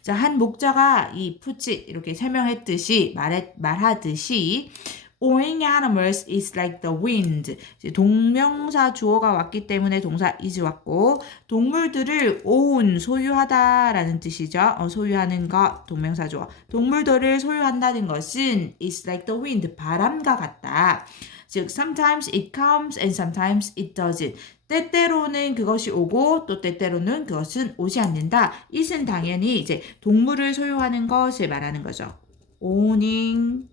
자, 한 목자가 이 puts it 이렇게 설명했듯이 말하듯이 Owning animals is like the wind. 동명사 주어가 왔기 때문에 동사 is 왔고 동물들을 own, 소유하다라는 뜻이죠. 소유하는 것, 동명사 주어. 동물들을 소유한다는 것은 is like the wind, 바람과 같다. 즉, sometimes it comes and sometimes it doesn't. 때때로는 그것이 오고 또 때때로는 그것은 오지 않는다. it은 당연히 이제 동물을 소유하는 것을 말하는 거죠. owning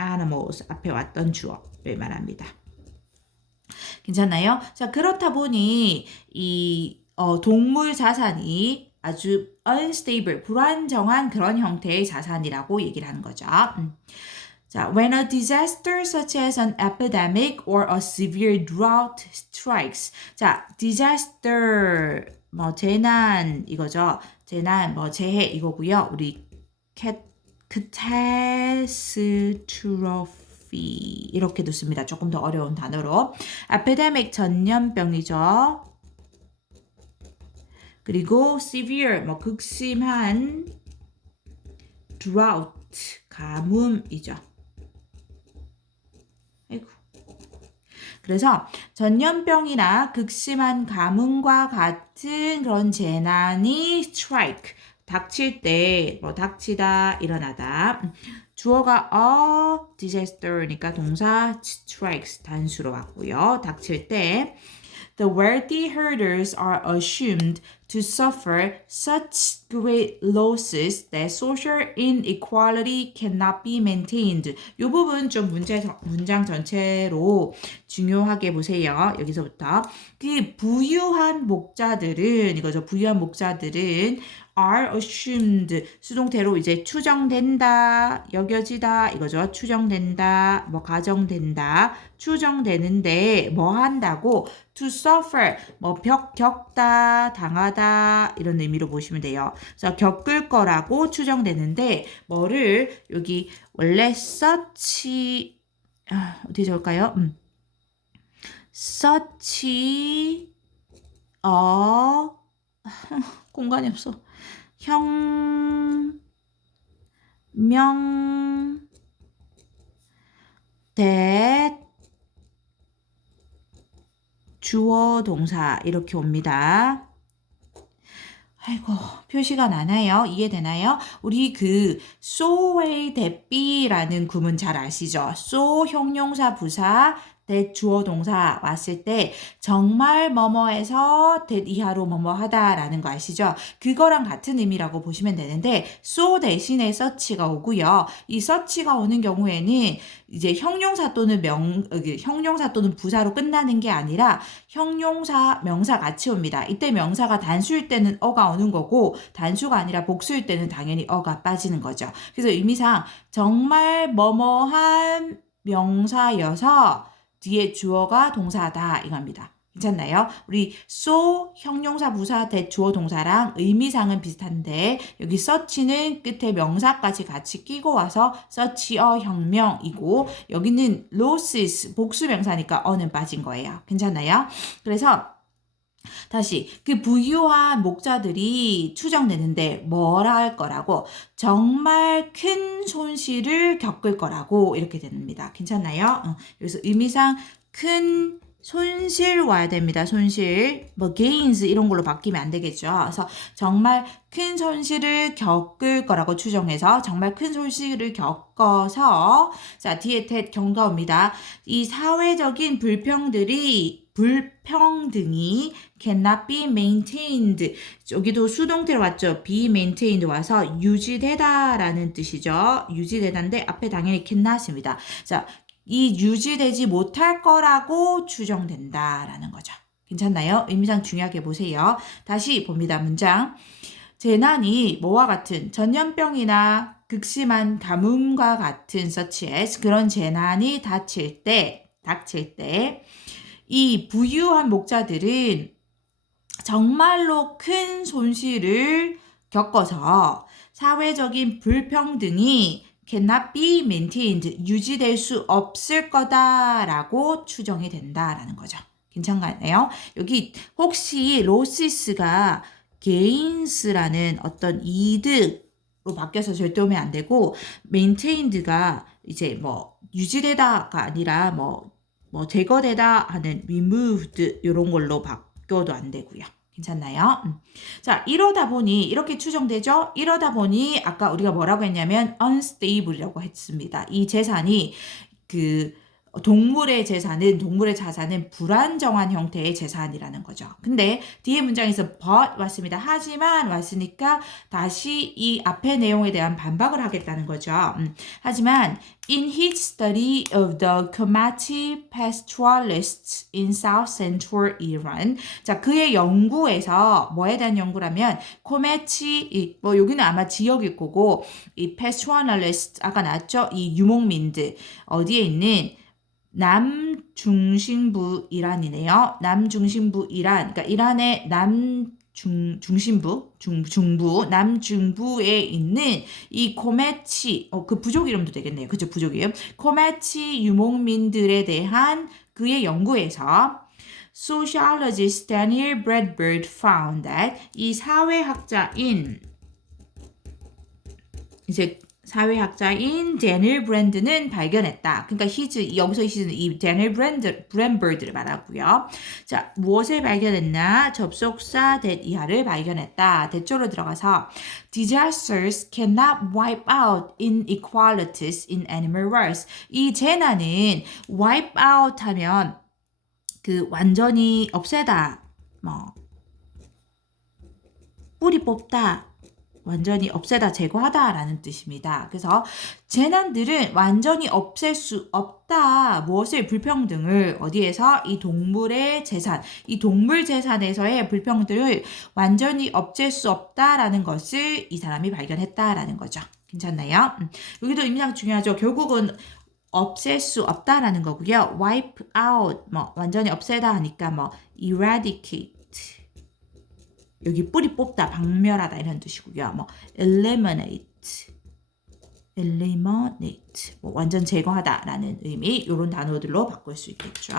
animals 앞에 왔던 주어를 말합니다. 괜찮나요? 자, 그렇다 보니 이 동물 자산이 아주 unstable, 불안정한 그런 형태의 자산이라고 얘기를 하는 거죠. 자, when a disaster such as an epidemic or a severe drought strikes. 자, disaster 뭐 재난 이거죠. 재난 뭐 재해 이거고요. 우리 catastrophe 이렇게도 씁니다. 조금 더 어려운 단어로. epidemic 전염병이죠. 그리고 severe 뭐 극심한 drought 가뭄이죠. 아이고. 그래서 전염병이나 극심한 가뭄과 같은 그런 재난이 strike 닥칠 때, 뭐 닥치다, 일어나다. 주어가 a disaster니까 동사 strikes 단수로 왔고요. 닥칠 때 the wealthy herders are assumed to suffer such great losses that social inequality cannot be maintained. 이 부분 좀 문장 전체로 중요하게 보세요. 여기서부터 그 부유한 목자들은 이거죠. 부유한 목자들은 are assumed 수동태로 이제 추정된다, 여겨지다 이거죠. 추정된다, 뭐 가정된다, 추정되는데 뭐 한다고 to suffer 뭐 겪다, 당하다 이런 의미로 보시면 돼요. 그래서 겪을 거라고 추정되는데 뭐를 여기 원래 such 어떻게 적을까요? such 공간이 없어. 명 that 주어 동사 이렇게 옵니다. 아이고 표시가 나나요? 이해되나요? 우리 그 so의 대비라는 구문 잘 아시죠? so 형용사 부사 that 주어 동사 왔을 때 정말 뭐뭐해서 that 이하로 뭐뭐하다라는 거 아시죠? 그거랑 같은 의미라고 보시면 되는데 so 대신에 such가 오고요. 이 such가 오는 경우에는 이제 형용사 또는 형용사 또는 부사로 끝나는 게 아니라 형용사, 명사 같이 옵니다. 이때 명사가 단수일 때는 어가 오는 거고 단수가 아니라 복수일 때는 당연히 어가 빠지는 거죠. 그래서 의미상 정말 뭐뭐한 명사여서 뒤에 주어가 동사다 이겁니다. 괜찮나요? 우리 so 형용사 부사 that 주어 동사랑 의미상은 비슷한데 여기 such는 끝에 명사까지 같이 끼고 와서 such a 혁명이고 여기는 losses 복수 명사니까 어는 빠진 거예요. 괜찮나요? 그래서 다시 그 부유한 목자들이 추정되는데 뭐라 할 거라고 정말 큰 손실을 겪을 거라고 이렇게 됩니다. 괜찮나요? 여기서 의미상 큰 손실 와야 됩니다. 손실. 뭐 gains 이런 걸로 바뀌면 안 되겠죠. 그래서 정말 큰 손실을 겪을 거라고 추정해서 정말 큰 손실을 겪어서 자, 뒤에 that 경과 옵니다. 이 사회적인 불평등이 cannot be maintained. 여기도 수동태로 왔죠. be maintained 와서 유지되다라는 뜻이죠. 유지되다인데 앞에 당연히 cannot입니다. 자, 이 유지되지 못할 거라고 추정된다라는 거죠. 괜찮나요? 의미상 중요하게 보세요. 다시 봅니다. 문장. 재난이 뭐와 같은 전염병이나 극심한 가뭄과 같은 such as 그런 재난이 닥칠 때 이 부유한 목자들은 정말로 큰 손실을 겪어서 사회적인 불평등이 cannot be maintained, 유지될 수 없을 거다라고 추정이 된다라는 거죠. 괜찮나요? 여기 혹시 loses가 gains라는 어떤 이득으로 바뀌어서 절대 오면 안 되고 maintained가 이제 뭐 유지되다가 아니라 뭐 제거되다 하는 removed 이런 걸로 바뀌어도 안 되고요. 괜찮나요? 자, 이러다 보니 이렇게 추정되죠? 이러다 보니 아까 우리가 뭐라고 했냐면 unstable이라고 했습니다. 이 재산이 동물의 자산은 불안정한 형태의 재산이라는 거죠. 근데 뒤에 문장에서 but 왔습니다. 하지만 왔으니까 다시 이 앞의 내용에 대한 반박을 하겠다는 거죠. 하지만 in his study of the Comanche pastoralists in South Central Iran, 자 그의 연구에서 뭐에 대한 연구라면 코메치 뭐 여기는 아마 지역일 거고 이 pastoralist 아까 나왔죠? 이 유목민들 어디에 있는 남중심부 이란이네요. 남중심부 이란, 그러니까 이란의 남중부에 있는 이 코메치, 그 부족 이름도 되겠네요. 그죠? 부족 이름. 코메치 유목민들에 대한 그의 연구에서 sociologist Daniel Bradford found that 이 사회학자인 데니엘 브랜드는 발견했다. 그러니까 여기서 히즈는 이 데니엘 브랜버드를 말하고요. 자, 무엇을 발견했나? 접속사 that 이하를 발견했다. 대조로 들어가서 disasters cannot wipe out inequalities in animal rights. 이 재난은 wipe out 하면 완전히 없애다, 뿌리 뽑다, 완전히 없애다, 제거하다 라는 뜻입니다. 그래서 재난들은 완전히 없앨 수 없다. 무엇을? 불평등을 어디에서? 이 동물의 재산, 이 동물 재산에서의 불평등을 완전히 없앨 수 없다라는 것을 이 사람이 발견했다라는 거죠. 괜찮나요? 여기도 의미상 중요하죠. 결국은 없앨 수 없다라는 거고요. wipe out, 완전히 없애다 하니까 eradicate, 여기 뿌리 뽑다, 박멸하다 이런 뜻이고요. eliminate, 완전 제거하다라는 의미, 이런 단어들로 바꿀 수 있겠죠.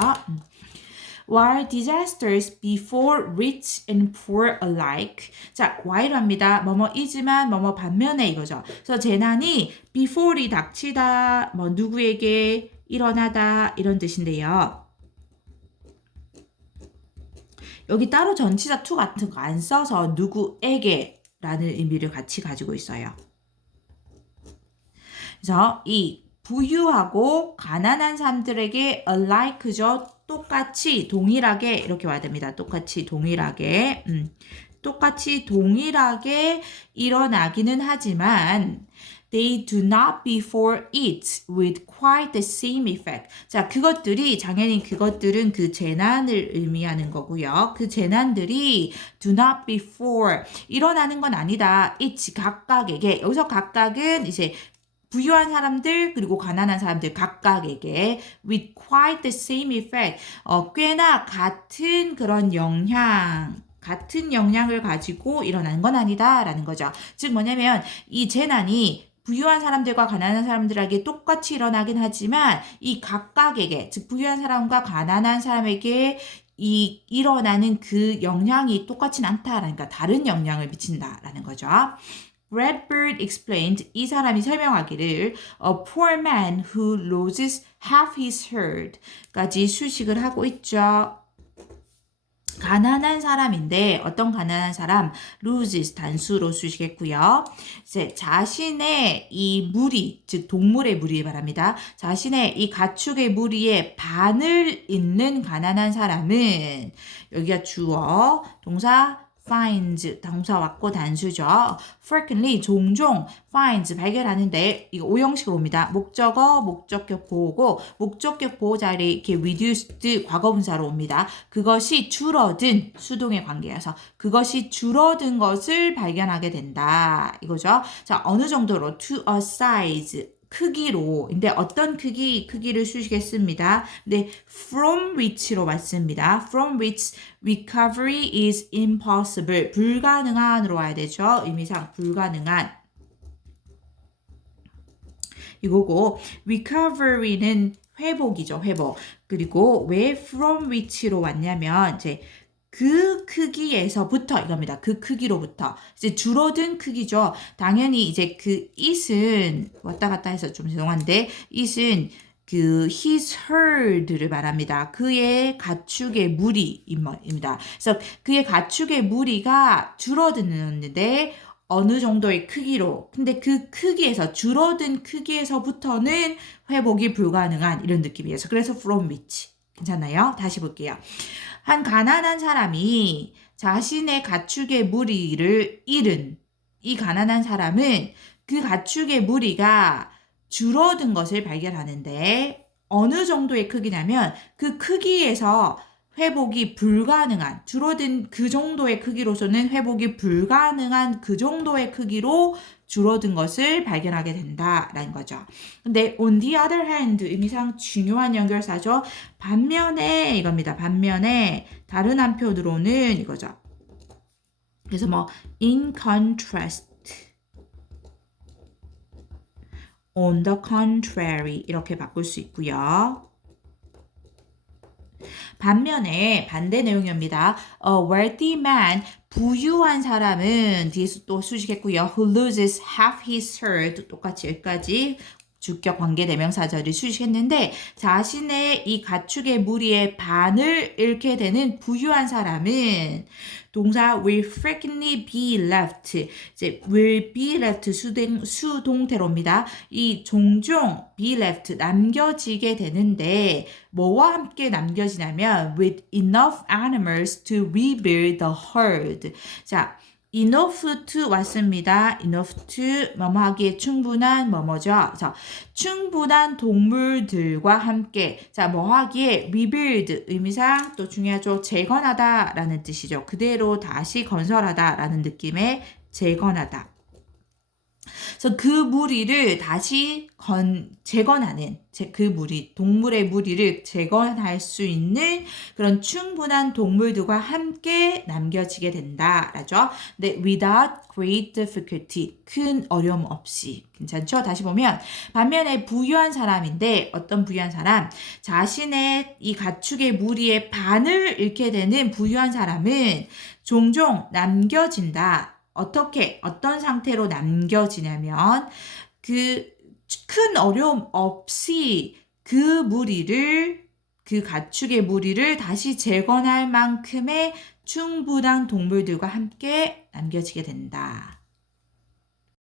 While disasters befall rich and poor alike. 자, while 합니다. 뭐뭐이지만 뭐뭐 반면에 이거죠. 그래서 재난이 befall이 닥치다, 누구에게 일어나다 이런 뜻인데요. 여기 따로 전치사 to 같은 거 안 써서 누구에게 라는 의미를 같이 가지고 있어요. 그래서 이 부유하고 가난한 사람들에게 alike죠. 똑같이 동일하게 이렇게 와야 됩니다. 똑같이 동일하게 일어나기는 하지만 they do not befall it with quite the same effect. 자, 그것들은 그 재난을 의미하는 거고요. 그 재난들이 do not befall 일어나는 건 아니다. it 각각에게, 여기서 각각은 이제 부유한 사람들 그리고 가난한 사람들 각각에게 with quite the same effect 꽤나 같은 그런 같은 영향을 가지고 일어나는 건 아니다라는 거죠. 즉 뭐냐면 이 재난이 부유한 사람들과 가난한 사람들에게 똑같이 일어나긴 하지만 이 각각에게, 즉 부유한 사람과 가난한 사람에게 이 일어나는 그 영향이 똑같진 않다라니까 다른 영향을 미친다라는 거죠. Bradford explained, 이 사람이 설명하기를 a poor man who loses have his herd까지 수식을 하고 있죠. 가난한 사람인데 어떤 가난한 사람 loses 단수로 수식했고요. 이제 자신의 이 무리, 즉 동물의 무리 말합니다. 자신의 이 가축의 무리의 반을 잇는 가난한 사람은 여기가 주어, 동사 finds, 동사 왔고 단수죠. frequently, 종종 finds, 발견하는데 이거 오형식으로 옵니다. 목적어, 목적격 보호고 목적격 보호 자리에 이렇게 reduced 과거분사로 옵니다. 그것이 줄어든 수동의 관계여서 그것이 줄어든 것을 발견하게 된다. 이거죠. 자, 어느 정도로 to a size 크기로, 근데 어떤 크기를 수식했습니다. 근데 from which로 맞습니다. from which recovery is impossible. 불가능한으로 와야 되죠. 의미상 불가능한. 이거고, recovery는 회복이죠, 회복. 그리고 왜 from which로 왔냐면, 이제 그 크기에서부터 이겁니다. 그 크기로부터 이제 줄어든 크기죠. 당연히 이제 그 it은 왔다 갔다 해서 좀 죄송한데 it은 그 his herd를 말합니다. 그의 가축의 무리입니다. 그래서 그의 가축의 무리가 줄어드는데 어느 정도의 크기로, 근데 그 크기에서 줄어든 크기에서부터는 회복이 불가능한 이런 느낌이에요. 그래서 from which 괜찮나요? 다시 볼게요. 한 가난한 사람이 자신의 가축의 무리를 잃은 이 가난한 사람은 그 가축의 무리가 줄어든 것을 발견하는데 어느 정도의 크기냐면 그 크기에서 회복이 불가능한, 줄어든 그 정도의 크기로서는 회복이 불가능한 그 정도의 크기로 줄어든 것을 발견하게 된다라는 거죠. 근데 on the other hand 의미상 중요한 연결사죠. 반면에 이겁니다. 반면에 다른 한편으로는 이거죠. 그래서 뭐 in contrast, on the contrary 이렇게 바꿀 수 있고요. 반면에 반대 내용입니다. A wealthy man, 부유한 사람은 뒤에서 또 수식했고요. Who loses half his herd, 똑같이 여기까지 주격 관계 대명사절을 수식했는데 자신의 이 가축의 무리의 반을 잃게 되는 부유한 사람은 동사 will frequently be left, 이제 will be left 수동태로입니다. 이 종종 be left 남겨지게 되는데 뭐와 함께 남겨지냐면 with enough animals to rebuild the herd. 자, enough to 왔습니다. enough to 뭐뭐 하기에 충분한 뭐뭐죠. 그래서 충분한 동물들과 함께 자, 뭐 하기에 rebuild 의미상 또 중요하죠. 재건하다 라는 뜻이죠. 그대로 다시 건설하다 라는 느낌의 재건하다. 그래서 그 무리를 다시 재건하는 그 무리, 동물의 무리를 재건할 수 있는 그런 충분한 동물들과 함께 남겨지게 된다라죠. 근데 without great difficulty, 큰 어려움 없이. 괜찮죠? 다시 보면 반면에 부유한 사람인데 어떤 부유한 사람? 자신의 이 가축의 무리의 반을 잃게 되는 부유한 사람은 종종 남겨진다. 어떻게 어떤 상태로 남겨지냐면 그 큰 어려움 없이 그 가축의 무리를 다시 재건할 만큼의 충분한 동물들과 함께 남겨지게 된다.